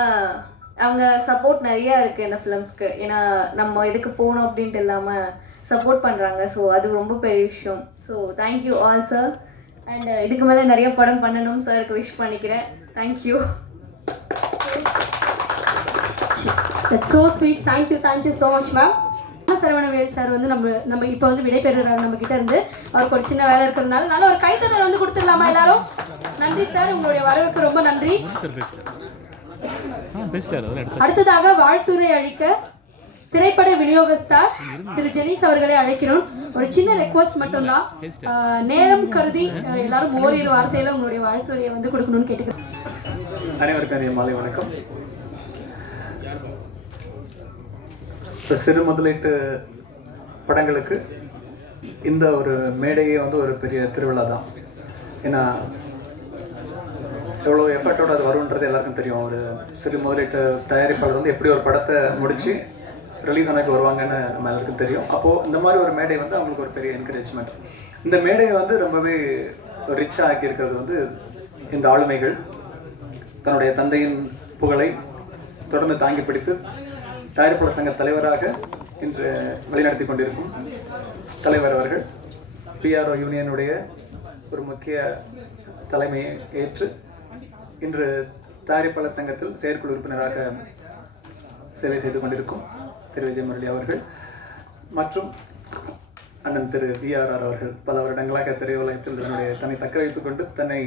அவங்க சப்போர்ட் நிறையா இருக்குது இந்த ஃபிலிம்ஸ்க்கு. ஏன்னா நம்ம இதுக்கு போகணும் அப்படின்ட்டு இல்லாமல் சப்போர்ட் பண்ணுறாங்க. ஸோ அது ரொம்ப பெரிய விஷயம். So thank you all sir. And இதுக்கு மேலே நிறைய படம் பண்ணணும் சாருக்கு விஷ் பண்ணிக்கிறேன். Thank you. That's so sweet. Thank you so much ma'am. Saravanavel sir வந்து நம்ம இப்போ வந்து விடைபெறுறாரு நம்ம கிட்ட இருந்து. அவருக்கு ஒரு சின்ன வேலை இருக்கிறதுனால நல்ல ஒரு கைத்தட்டல் வந்து கொடுத்துடலாமா எல்லாரும்? நன்றி சார், உங்களுடைய வரவுக்கு ரொம்ப நன்றி. அடுத்ததாக வாழ்த்துரை அளிக்க திரைப்பட விநியோகஸ்தார் திரு ஜெனிஸ் அவர்களை அழைக்கிறோம். ஒரு சின்ன ரெக்வஸ்ட் மட்டும்தான், நேரம் கருதி எல்லாரும் ஓரிரு வார்த்தையில உங்களுடைய வாழ்த்துறையை வந்து கொடுக்கணும்னு கேட்டுக்கிறேன். அனைவருக்கும் மாலை வணக்கம். இப்போ சிறு முதலீட்டு படங்களுக்கு இந்த ஒரு மேடையே வந்து ஒரு பெரிய திருவிழா தான். ஏன்னா எவ்வளோ எஃபர்ட்டோட அது வரும்ன்றது எல்லாருக்கும் தெரியும். ஒரு சிறு முதலீட்டு தயாரிப்பாளர் வந்து எப்படி ஒரு படத்தை முடித்து ரிலீஸ் ஆனதுக்கு வருவாங்கன்னு நம்ம எல்லாருக்கும் தெரியும். அப்போது இந்த மாதிரி ஒரு மேடை வந்து அவங்களுக்கு ஒரு பெரிய என்கரேஜ்மெண்ட். இந்த மேடையை வந்து ரொம்பவே ரிச்சாக ஆக்கியிருக்கிறது வந்து இந்த ஆளுமைகள் தன்னுடைய தந்தையின் புகழை தொடர்ந்து தாங்கி பிடித்து தயாரிப்பாளர் சங்க தலைவராக இன்று வழிநடத்தி கொண்டிருக்கும் தலைவர் அவர்கள் பிஆர்ஓ யூனியனுடைய ஒரு முக்கிய தலைமையை ஏற்று இன்று தயாரிப்பாளர் சங்கத்தில் செயற்குழு உறுப்பினராக சேவை செய்து கொண்டிருக்கும் திரு விஜய் முரளி அவர்கள் மற்றும் அண்ணன் திரு பிஆர்ஆர் அவர்கள் பல வருடங்களாக திரையுலகத்தில் தன்னுடைய தன்னை தக்க வைத்துக் கொண்டு தன்னை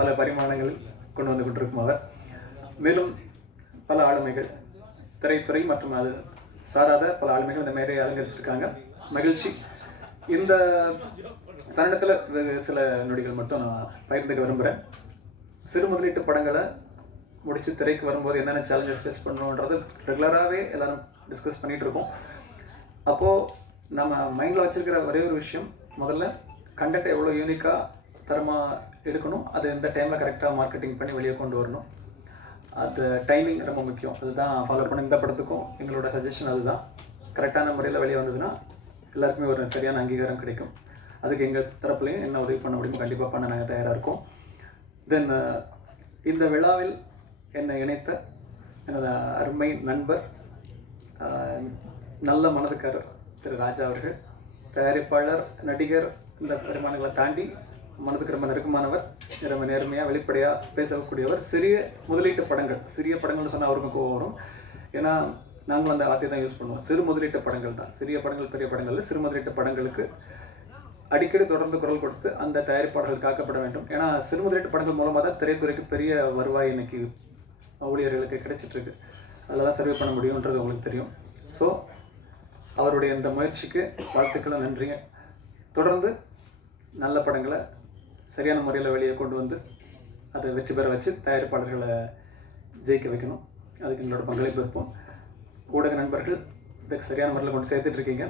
பல பரிமாணங்களில் கொண்டு வந்து கொண்டிருக்கும் அவர். மேலும் பல ஆளுமைகள் திரைத்துறை மற்றும் அது சாராத பல ஆளுமைகள் இந்த மேடையை அலங்கரிச்சிருக்காங்க. மகிழ்ச்சி. இந்த தருணத்தில் சில நொடிகள் மட்டும் நான் பகிர்ந்துக்க விரும்புகிறேன். சிறு முதலீட்டு படங்களை முடித்து திரைக்கு வரும்போது என்னென்ன சேலஞ்சஸ் ஃபேஸ் பண்ணணுன்றது ரெகுலராகவே எல்லோரும் டிஸ்கஸ் பண்ணிகிட்டு இருக்கோம். அப்போது நம்ம மைண்டில் வச்சுருக்கிற ஒரே ஒரு விஷயம், முதல்ல கண்டென்ட் எவ்வளோ யூனிக்காக தரமாக எடுக்கணும், அது எந்த டைமில் கரெக்டாக மார்க்கெட்டிங் பண்ணி வெளியே கொண்டு வரணும். அது டைமிங் ரொம்ப முக்கியம். அதுதான் ஃபாலோ பண்ண இந்த படத்துக்கும் எங்களோட சஜஷன் அதுதான். கரெக்டான முறையில் வெளியே வந்ததுன்னா எல்லாருக்குமே ஒரு சரியான அங்கீகாரம் கிடைக்கும். அதுக்கு எங்கள் தரப்புலையும் என்ன உதவி பண்ண முடியும் கண்டிப்பாக பண்ண நாங்கள் தயாராக இருக்கோம். தென் இந்த விழாவில் என்னை இணைத்த எனது அருமை நண்பர், நல்ல மனதுக்காரர் திரு ராஜா அவர்கள், தயாரிப்பாளர், நடிகர், இந்த பரிமாணங்களை தாண்டி மனதுக்கு ரொம்ப நெருக்கமானவர், ரொம்ப நேர்மையாக வெளிப்படையாக பேசக்கூடியவர். சிறிய முதலீட்டு படங்கள், சிறிய படங்கள்னு சொன்னால் அவருக்கும் கோவம் வரும். ஏன்னா நாங்களும் அந்த வார்த்தையை தான் யூஸ் பண்ணுவோம். சிறு முதலீட்டு படங்கள் தான். சிறிய படங்கள் பெரிய படங்கள், சிறு முதலீட்டு படங்களுக்கு அடிக்கடி தொடர்ந்து குரல் கொடுத்து அந்த தயாரிப்பாளர்கள் காக்கப்பட வேண்டும். ஏன்னா சிறு முதலீட்டு படங்கள் மூலமாக தான் திரைத்துறைக்கு பெரிய வருவாய் இன்னைக்கு ஊழியர்களுக்கு கிடைச்சிட்டு இருக்கு. அதில் தான் சர்வே பண்ண முடியுன்றது உங்களுக்கு தெரியும். ஸோ அவருடைய இந்த முயற்சிக்கு வாழ்த்துக்களும் நன்றிங்க. தொடர்ந்து நல்ல படங்களை சரியான முறையில் வெளியே கொண்டு வந்து அதை வெற்றி பெற வச்சு தயாரிப்பாளர்களை ஜெயிக்க வைக்கணும். அதுக்கு எங்களோட பங்களிப்பு இருப்போம். ஊடக நண்பர்கள் இதுக்கு சரியான முறையில் கொண்டு சேர்த்துட்டு இருக்கீங்க.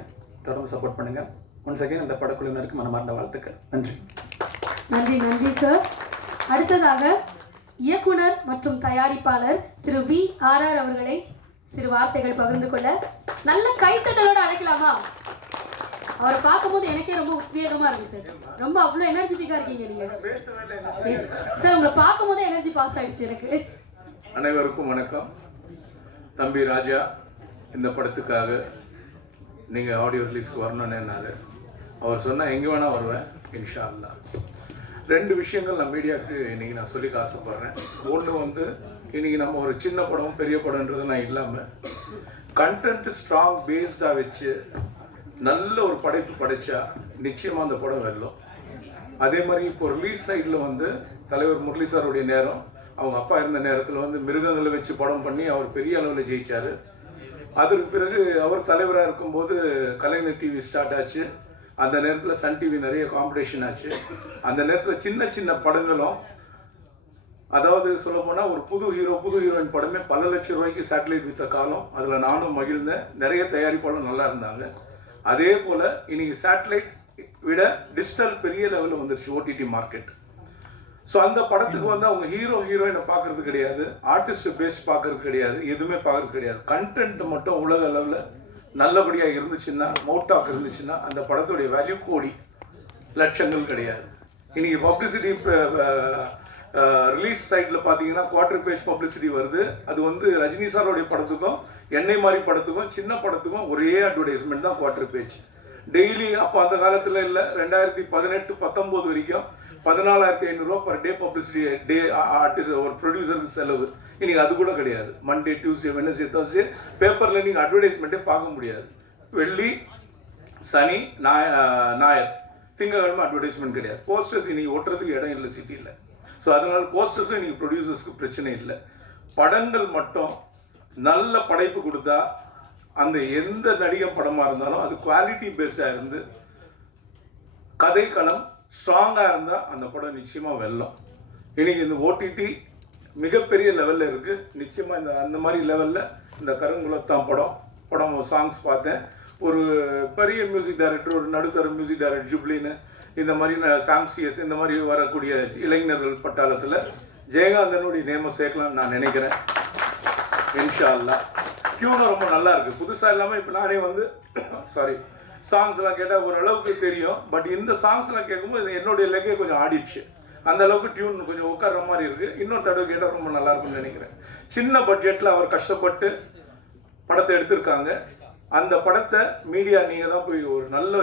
தொடர்ந்து சப்போர்ட் பண்ணுங்கள். ஒன்ஸ் அகைன் இந்த படக்குழுவினருக்கு மனமார்ந்த வாழ்த்துக்கள். நன்றி. நன்றி நன்றி சார். அடுத்ததாக இயக்குனர் மற்றும் தயாரிப்பாளர் திரு VRR அவர்களை சிறு வார்த்தைகள் பகிர்ந்து கொள்ள நல்ல கைத்தட்டலோடு அழைக்கலாமா? அவரை பார்க்கும்போது எனக்கே ரொம்ப உத்வேகமா இருக்கு சார். ரொம்ப அவ்வளோ எனர்ஜெட்டிக்கா இருக்கீங்க நீங்க சார். உங்களை பார்க்கும்போது எனர்ஜி பாஸ் ஆயிடுச்சு எனக்கு. அனைவருக்கும் வணக்கம். தம்பி ராஜா இந்த படத்துக்காக நீங்கள் ஆடியோ ரிலீஸ்க்கு வரணுன்னாரு. அவர் சொன்னால் எங்கே வேணால் வருவேன் இன்ஷா அல்லாஹ். 2 விஷயங்கள் நான் மீடியாவுக்கு இன்றைக்கி நான் சொல்லிக்க ஆசைப்பட்றேன். ஒன்று வந்து இன்றைக்கி நம்ம ஒரு சின்ன படம் பெரிய படம்ன்றது நான் இல்லாமல் கண்டென்ட் ஸ்ட்ராங் பேஸ்டாக வச்சு நல்ல ஒரு படைப்பு படைச்சா நிச்சயமாக அந்த படம் வெல்லும். அதே மாதிரி இப்போ ரிலீஸ் சைடில் வந்து தலைவர் முரளி சாருடைய நேரம், அவங்க அப்பா இருந்த நேரத்தில் வந்து மிருகங்களை வச்சு படம் பண்ணி அவர் பெரிய அளவில் ஜெயிச்சார். அதற்கு பிறகு அவர் தலைவராக இருக்கும்போது கலைஞர் டிவி ஸ்டார்ட் ஆச்சு. அந்த நேரத்தில் சன் டிவி நிறைய காம்படிஷன் ஆச்சு. அந்த நேரத்தில் சின்ன சின்ன படங்களும், அதாவது சொல்ல போனால் ஒரு புது ஹீரோயின் படமே பல லட்சம் ரூபாய்க்கு சேட்டலைட் வித்த காலம். அதில் நானும் மகிழ்ந்தேன். நிறைய தயாரிப்பாளரும் நல்லா இருந்தாங்க. அதே போல் இன்னைக்கு சேட்டலைட் விட டிஜிட்டல் பெரிய லெவலில் வந்துருச்சு ஓடிடி மார்க்கெட். ஸோ அந்த படத்துக்கு வந்து அவங்க ஹீரோயினை பார்க்கறது கிடையாது, ஆர்டிஸ்ட் பேஸ்ட் பார்க்கறது கிடையாது, எதுவுமே பார்க்கறது கிடையாது. கண்டென்ட் மட்டும் உலக அளவில் நல்லபடியாக இருந்துச்சுன்னா, மோட்டாக் இருந்துச்சுன்னா அந்த படத்துடைய வேல்யூ கோடி லட்சங்கள் கிடையாது. இன்றைக்கி பப்ளிசிட்டி ரிலீஸ் சைட்டில் பார்த்தீங்கன்னா குவார்டர் பேஜ் பப்ளிசிட்டி வருது. அது வந்து ரஜினி சாரோடைய படத்துக்கும் எண்ணெய் மாதிரி படத்துக்கும் சின்ன படத்துக்கும் ஒரே அட்வர்டைஸ்மெண்ட் தான் குவார்டர் பேஜ். டெய்லி அப்போ அந்த காலத்தில் இல்லை, 2018-19 வரைக்கும் 14,500 பர் டே பப்ளிசிட்டி டே ஆர்டிஸ்ட் ஒரு ப்ரொடியூசருக்கு செலவு. இன்றைக்கி அது கூட கிடையாது. மண்டே, டியூஸ்டே, வெனஸ்டே, தர்ஸ்டே பேப்பரில் நீங்கள் அட்வர்டைஸ்மெண்ட்டே பார்க்க முடியாது. வெள்ளி, சனி, ஞாயிறு, திங்கக்கிழமை அட்வர்டைஸ்மெண்ட் கிடையாது. போஸ்டர்ஸ் இன்றைக்கி ஒட்டுறதுக்கு இடம் இல்லை சிட்டியில். ஸோ அதனால் போஸ்டர்ஸும் இன்றைக்கி ப்ரொடியூசர்ஸ்க்கு பிரச்சனை இல்லை. படங்கள் மட்டும் நல்ல படைப்பு கொடுத்தா அந்த எந்த நடிகர் படமாக இருந்தாலும் அது குவாலிட்டி பேஸ்டாக இருந்து கதைக்களம் ஸ்ட்ராங்காக இருந்தால் அந்த படம் நிச்சயமாக வெல்லும். இன்றைக்கி இந்த ஓடிடி மிகப்பெரிய லெவலில் இருக்குது. நிச்சயமாக அந்த மாதிரி லெவலில் இந்த கருங்குலத்தான் படம் சாங்ஸ் பார்த்தேன். ஒரு பெரிய மியூசிக் டைரக்டர், ஒரு நடுத்தர மியூசிக் டைரக்டர் ஜுப்ளின்னு, இந்த மாதிரி சாம்சிஎஸ், இந்த மாதிரி வரக்கூடிய இளைஞர்கள் பட்டாளத்தில் ஜெயகாந்தனுடைய நேமை சேர்க்கலாம்னு நான் நினைக்கிறேன். இன்ஷா அல்லாஹ். டியூனும் ரொம்ப நல்லா இருக்குது, புதுசாக இல்லாமல். இப்போ நானே வந்து சாங்ஸ்லாம் கேட்டால் ஓரளவுக்கு தெரியும். பட் இந்த சாங்ஸ்லாம் கேட்கும்போது என்னுடைய லெக்கே கொஞ்சம் ஆடிடுச்சு. அந்த அளவுக்கு டியூன் கொஞ்சம் உட்கார்ற மாதிரி இருக்குது. இன்னொரு தடவை கேட்டால் ரொம்ப நல்லா இருக்கும்னு நினைக்கிறேன். சின்ன பட்ஜெட்டில் அவர் கஷ்டப்பட்டு படத்தை எடுத்திருக்காங்க. அந்த படத்தை மீடியா நீங்கள் தான் போய் ஒரு நல்ல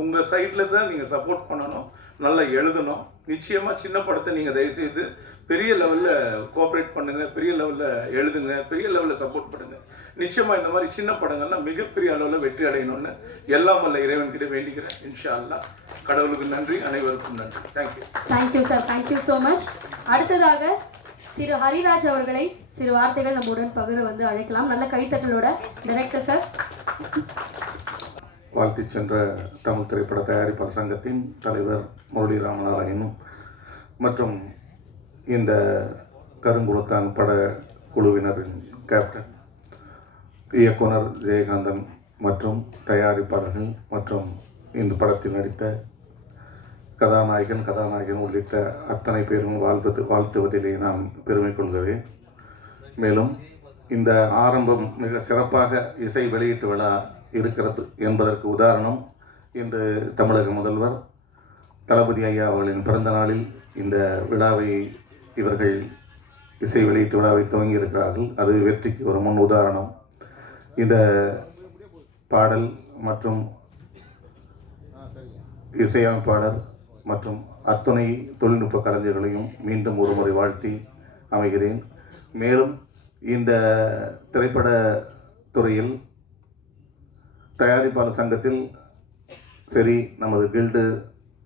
உங்கள் சைடில் தான் நீங்கள் சப்போர்ட் பண்ணணும், நல்லா எழுதணும். நிச்சயமாக சின்ன படத்தை நீங்கள் தயவுசெய்து பெரிய லெவலில் கோஆப்ரேட் பண்ணுங்கள், பெரிய லெவலில் எழுதுங்க, பெரிய லெவலில் சப்போர்ட் பண்ணுங்கள். நிச்சயமாக இந்த மாதிரி சின்ன படங்கள்லாம் மிகப்பெரிய அளவில் வெற்றி அடையணும்னு எல்லாம் வல்ல இறைவன்கிட்ட வேண்டிக்கிறேன். இன்ஷா அல்லாஹ். கடவுளுக்கு நன்றி, அனைவருக்கும் நன்றி. Thank you. Thank you sir, thank you so much. அடுத்ததாக திரு ஹரிராஜ் அவர்களை சிறு வார்த்தைகள் நம்முடன் பகிர வந்து அழைக்கலாம். நல்ல கைத்தட்டலோட டைரக்டர் சார். வாழ்த்தி சென்ற தமிழ் திரைப்பட தயாரிப்பாளர் சங்கத்தின் தலைவர் முரளி ராமநாராயணன் மற்றும் இந்த கருங்குலத்தான் பட குழுவினரின் கேப்டன், இயக்குனர் ஜெயகாந்தன் மற்றும் தயாரிப்பாளர்கள் மற்றும் இந்த படத்தில் நடித்த கதாநாயகன் உள்ளிட்ட அத்தனை பேரும் வாழ்த்துவதிலே நான் பெருமை கொள்கிறேன். மேலும் இந்த ஆரம்பம் மிக சிறப்பாக இசை வெளியீட்டு விழா இருக்கிறது என்பதற்கு உதாரணம், இன்று தமிழக முதல்வர் தளபதி ஐயா அவர்களின் பிறந்த நாளில் இந்த விழாவை இவர்கள் இசை வெளியீட்டு விழாவை துவங்கி இருக்கிறார்கள். அது வெற்றிக்கு ஒரு முன் உதாரணம். இந்த பாடல் மற்றும் இசையமைப்பாளர் மற்றும் அத்துணை தொழில்நுட்ப கலைஞர்களையும் மீண்டும் ஒருமுறை வாழ்த்தி அமைகிறேன். மேலும் இந்த திரைப்பட துறையில் தயாரிப்பாளர் சங்கத்தில் சரி, நமது கில்டு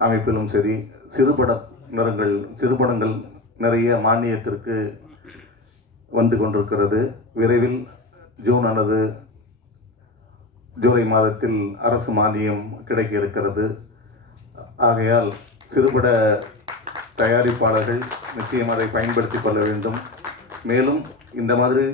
அமைப்பிலும் சரி, சிறுபடங்கள் நிறைய மானியத்திற்கு வந்து கொண்டிருக்கிறது. விரைவில் ஜூன் அல்லது ஜூலை மாதத்தில் அரசு மானியம் கிடைக்க இருக்கிறது. ஆகையால் சிறுபட தயாரிப்பாளர்கள் நிச்சயம் அதை பயன்படுத்தி கொள்ள வேண்டும். மேலும் இந்த மாதிரி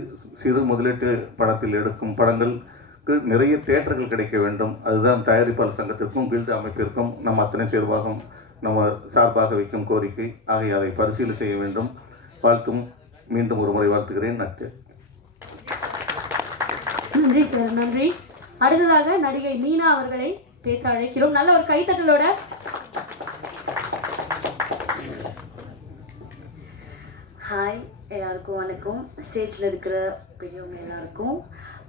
சிறு முதலீட்டு படத்தில் எடுக்கும் படங்களுக்கு நிறைய தேட்டர்கள் கிடைக்க வேண்டும். அதுதான் தயாரிப்பாளர் சங்கத்திற்கும் கில்டு அமைப்பிற்கும் நம்ம அத்தனை சேர்வாகும் நம்ம சார்பாக வைக்கும் கோரிக்கை. ஆகிய அதை பரிசீலனை செய்ய வேண்டும். வாழ்த்தும் மீண்டும் ஒரு முறை வாழ்த்துகிறேன். நன்றி சார், நன்றி. அடுத்ததாக நடிகை மீனா அவர்களை பேச அழைக்கிறோம். நல்ல ஒரு கைத்தட்டலோட. ஹாய், எல்லாருக்கும் வணக்கம். ஸ்டேஜில் இருக்கிற பெரியவங்க எல்லாருக்கும்,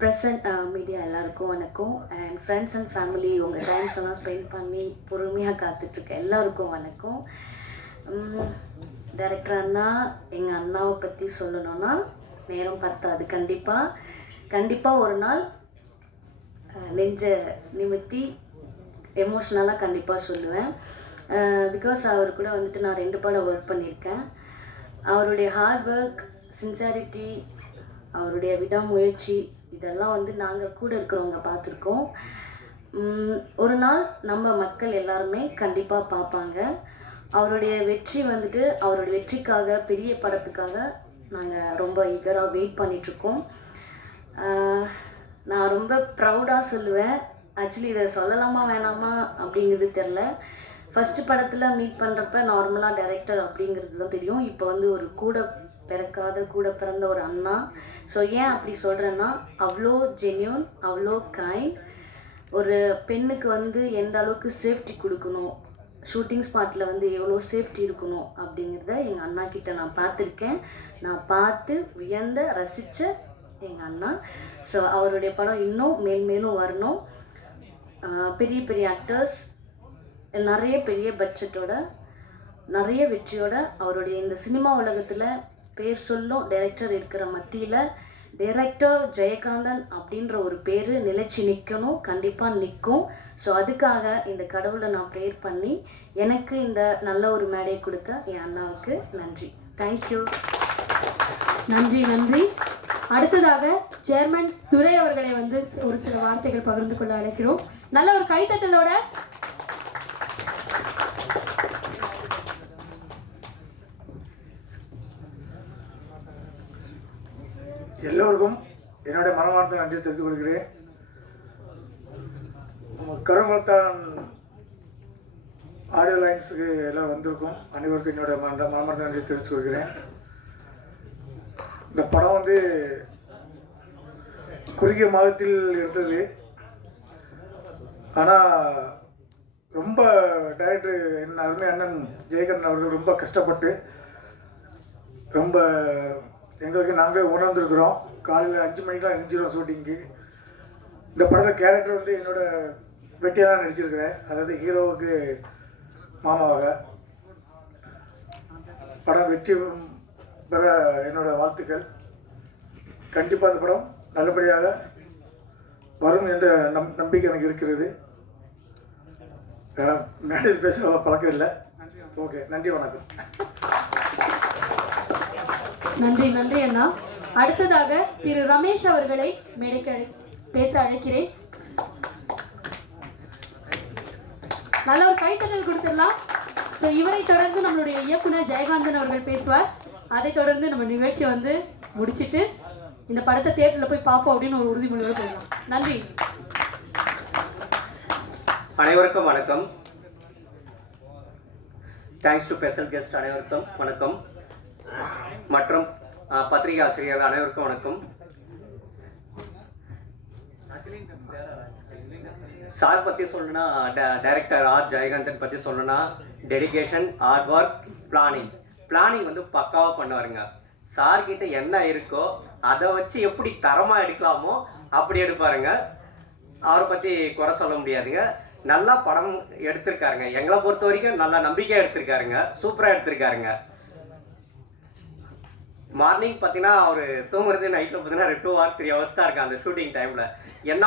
ப்ரெசன்ட் மீடியா எல்லாருக்கும் வணக்கம். அண்ட் ஃப்ரெண்ட்ஸ் அண்ட் ஃபேமிலி, உங்கள் டைம்ஸ் எல்லாம் ஸ்பெண்ட் பண்ணி பொறுமையாக காத்துட்ருக்க எல்லாருக்கும் வணக்கம். டைரக்டர் அண்ணா, எங்கள் அண்ணாவை பற்றி சொல்லணும்னா நேரம் பத்தாது. கண்டிப்பாக ஒரு நாள் நெஞ்ச நிமித்தி எமோஷ்னலாக கண்டிப்பாக சொல்லுவேன். பிகாஸ் அவர் கூட வந்துட்டு நான் 2 படம் ஒர்க் பண்ணியிருக்கேன். அவருடைய ஹார்ட் ஒர்க், சின்சாரிட்டி, அவருடைய விடாமுயற்சி, இதெல்லாம் வந்து நாங்கள் கூட இருக்கிறவங்க பார்த்துருக்கோம். ஒரு நாள் நம்ம மக்கள் எல்லாருமே கண்டிப்பாக பார்ப்பாங்க. அவருடைய வெற்றி வந்துட்டு, அவருடைய வெற்றிக்காக, பெரிய படத்துக்காக நாங்கள் ரொம்ப ஈகராக வெயிட் பண்ணிகிட்ருக்கோம். நான் ரொம்ப ப்ரௌடாக சொல்லுவேன். ஆக்சுவலி இதை சொல்லலாமா வேணாமா அப்படிங்கிறது தெரில. ஃபஸ்ட்டு படத்தில் மீட் பண்ணுறப்ப நார்மலாக டைரக்டர் அப்படிங்கிறது தான் தெரியும். இப்போ வந்து ஒரு கூட பிறக்காத கூட பிறந்த ஒரு அண்ணா. ஸோ ஏன் அப்படி சொல்கிறேன்னா, அவ்வளோ ஜென்யூன், அவ்வளோ கைண்ட். ஒரு பெண்ணுக்கு வந்து எந்த அளவுக்கு சேஃப்டி கொடுக்கணும், ஷூட்டிங் ஸ்பாட்டில் வந்து எவ்வளோ சேஃப்டி இருக்கணும் அப்படிங்கிறத எங்கள் அண்ணா கிட்ட நான் பார்த்துருக்கேன். நான் பார்த்து வியந்த ரசித்த எங்கள் அண்ணா. ஸோ அவருடைய படம் இன்னும் மேலும் வரணும். பெரிய பெரிய ஆக்டர்ஸ், நிறைய பெரிய பட்ஜெட்டோட, நிறைய வெற்றியோட அவருடைய இந்த சினிமா உலகத்தில் பேர் சொல்லும் டைரக்டர் இருக்கிற மத்தியில் டைரக்டர் ஜெயகாந்தன் அப்படின்ற ஒரு பேர் நிலைச்சி நிற்கணும், கண்டிப்பாக நிற்கும். ஸோ அதுக்காக இந்த கடவுளை நான் ப்ரேயர் பண்ணி எனக்கு இந்த நல்ல ஒரு மேடையை கொடுத்த என் அண்ணாவுக்கு நன்றி. தேங்க்யூ. நன்றி நன்றி. அடுத்ததாக சேர்மன் துரை அவர்களை வந்து ஒரு சில வார்த்தைகள் பகிர்ந்து கொள்ள அழைக்கிறோம். நல்ல ஒரு கைத்தட்டலோட. எல்லோருக்கும் என்னுடைய மனமார்ந்த நன்றியை தெரிவித்துக் கொள்கிறேன். கருங்குளத்தான் ஆடியோ லைன்ஸுக்கு எல்லாம் வந்திருக்கும் அனைவருக்கும் என்னுடைய மனமார்ந்த நன்றியை தெரிவித்துக் கொள்கிறேன். இந்த படம் வந்து குறுகிய மாதத்தில் எடுத்தது. ஆனால் ரொம்ப டைரக்டர் என் அருமை அண்ணன் ஜெயகாந்தன் அவர்கள் ரொம்ப கஷ்டப்பட்டு ரொம்ப எங்களுக்கு நாங்களே உணர்ந்துருக்குறோம். காலையில் 5 மணிக்கெலாம் எழுந்திரிச்சிடும் ஷூட்டிங்கு. இந்த படத்தில் கேரக்டர் வந்து என்னோட வெட்டியாக தான் நடிச்சிருக்கிறேன், அதாவது ஹீரோவுக்கு மாமாவாக. படம் வெற்றி பெற என்னோட வாழ்த்துக்கள். கண்டிப்பாக அந்த படம் நல்லபடியாக வரும் என்ற நம்பிக்கை எனக்கு இருக்கிறது. மேடையில் பேசுகிற பழக்கம் இல்லை. ஓகே, நன்றி, வணக்கம். நன்றி நன்றி அண்ணா. அடுத்ததாக திரு ரமேஷ் அவர்களை மேடைக்கு பேச அழைக்கிறேன். நல்ல ஒரு கைத்தட்டல் கொடுத்துடலாம். ஸோ இவரை தொடர்ந்து நம்மளுடைய இயக்குனர் ஜெயகாந்தன் அவர்கள் பேசுவார். அதை தொடர்ந்து நம்ம நிகழ்ச்சியை வந்து முடிச்சுட்டு இந்த படத்தை தியேட்டரில் போய் பார்ப்போம் அப்படின்னு ஒரு உறுதிமொழியோடு போயிடலாம். நன்றி. அனைவருக்கும் வணக்கம். தேங்க்ஸ் டு ஸ்பெஷல் கெஸ்ட் அனைவருக்கும் வணக்கம். மற்றும் பத்திரிகை ஆசிரியர்கள் அனைவருக்கும் வணக்கம். சார் பற்றி சொல்லணும்னா, டைரக்டர் ஆர் ஜெயகாந்தன் பற்றி சொல்லணும்னா, டெடிகேஷன், ஹார்ட் ஒர்க், பிளானிங் வந்து பக்காவாக பண்ணுவாருங்க. சார்கிட்ட என்ன இருக்கோ அதை வச்சு எப்படி தரமாக எடுக்கலாமோ அப்படி எடுப்பாருங்க. அவரை பற்றி குறை சொல்ல முடியாதுங்க. நல்லா படம் எடுத்திருக்காருங்க. எங்களை பொறுத்த வரைக்கும் நல்லா நம்பிக்கையாக எடுத்திருக்காருங்க. சூப்பராக எடுத்திருக்காருங்க. மார்னிங் பார்த்தீங்கன்னா அவர் தூங்குறது நைட்டில் பார்த்தீங்கன்னா 2 or 3 hours தான் இருக்கு. அந்த ஷூட்டிங் டைமில் என்ன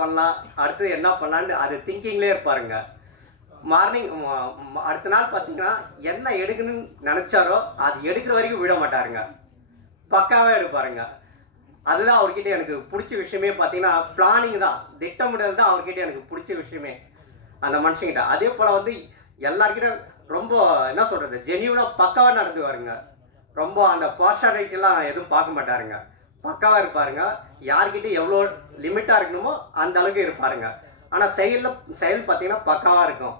பண்ணலாம், அடுத்து என்ன பண்ணலான்னு அது திங்கிங்லேயே இருப்பாருங்க. மார்னிங் அடுத்த நாள் பார்த்தீங்கன்னா என்ன எடுக்கணும்னு நினச்சாரோ அது எடுக்கிற வரைக்கும் விட மாட்டாருங்க. பக்காவாக எடுப்பாருங்க. அதுதான் அவர்கிட்ட எனக்கு பிடிச்ச விஷயமே. பார்த்தீங்கன்னா பிளானிங் தான், திட்டமிடல் தான் அவர்கிட்ட எனக்கு பிடிச்ச விஷயமே அந்த மனுஷங்கிட்ட. அதே போல் வந்து எல்லார்கிட்ட ரொம்ப என்ன சொல்கிறது, ஜென்யூனாக பக்காவாக நடந்துவாருங்க. ரொம்ப அந்த பார்ஷாலிட்டிலாம் எதுவும் பார்க்க மாட்டாருங்க. பக்காவாக இருப்பாருங்க. யார்கிட்ட எவ்வளோ லிமிட்டாக இருக்கணுமோ அந்த அளவுக்கு இருப்பாருங்க. ஆனால் செயல் பார்த்தீங்கன்னா பக்காவாக இருக்கும்.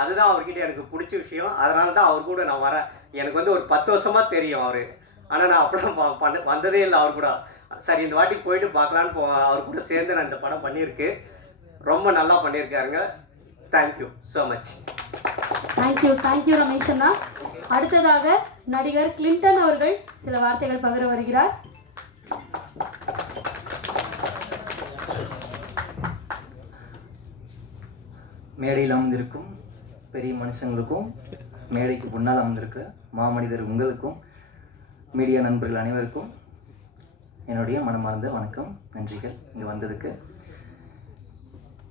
அதுதான் அவர்கிட்ட எனக்கு பிடிச்ச விஷயம். அதனால தான் அவர் கூட நான் வரேன். எனக்கு வந்து ஒரு 10 வருஷமாக தெரியும் அவர். ஆனால் நான் அப்படிலாம் வந்ததே இல்லை அவர் கூட. சரி, இந்த வாட்டி போயிட்டு பார்க்கலான்னு அவர் கூட சேர்ந்து நான் இந்த படம் பண்ணியிருக்கு. ரொம்ப நல்லா பண்ணியிருக்காருங்க. Thank you so much. Thank you Ramesh அண்ணா. அடுத்ததாக நடிகர் கிளின்டன் அவர்கள் சில வார்த்தைகள் பகிர வருகிறார். மேடையில் அமர்ந்திருக்கும் பெரிய மனுஷங்களுக்கும், மேடைக்கு முன்னால் அமர்ந்திருக்க மாமனிதர் உங்களுக்கும், மீடியா நண்பர்கள் அனைவருக்கும் என்னுடைய மனமார்ந்த வணக்கம், நன்றிகள் இங்கே வந்ததுக்கு.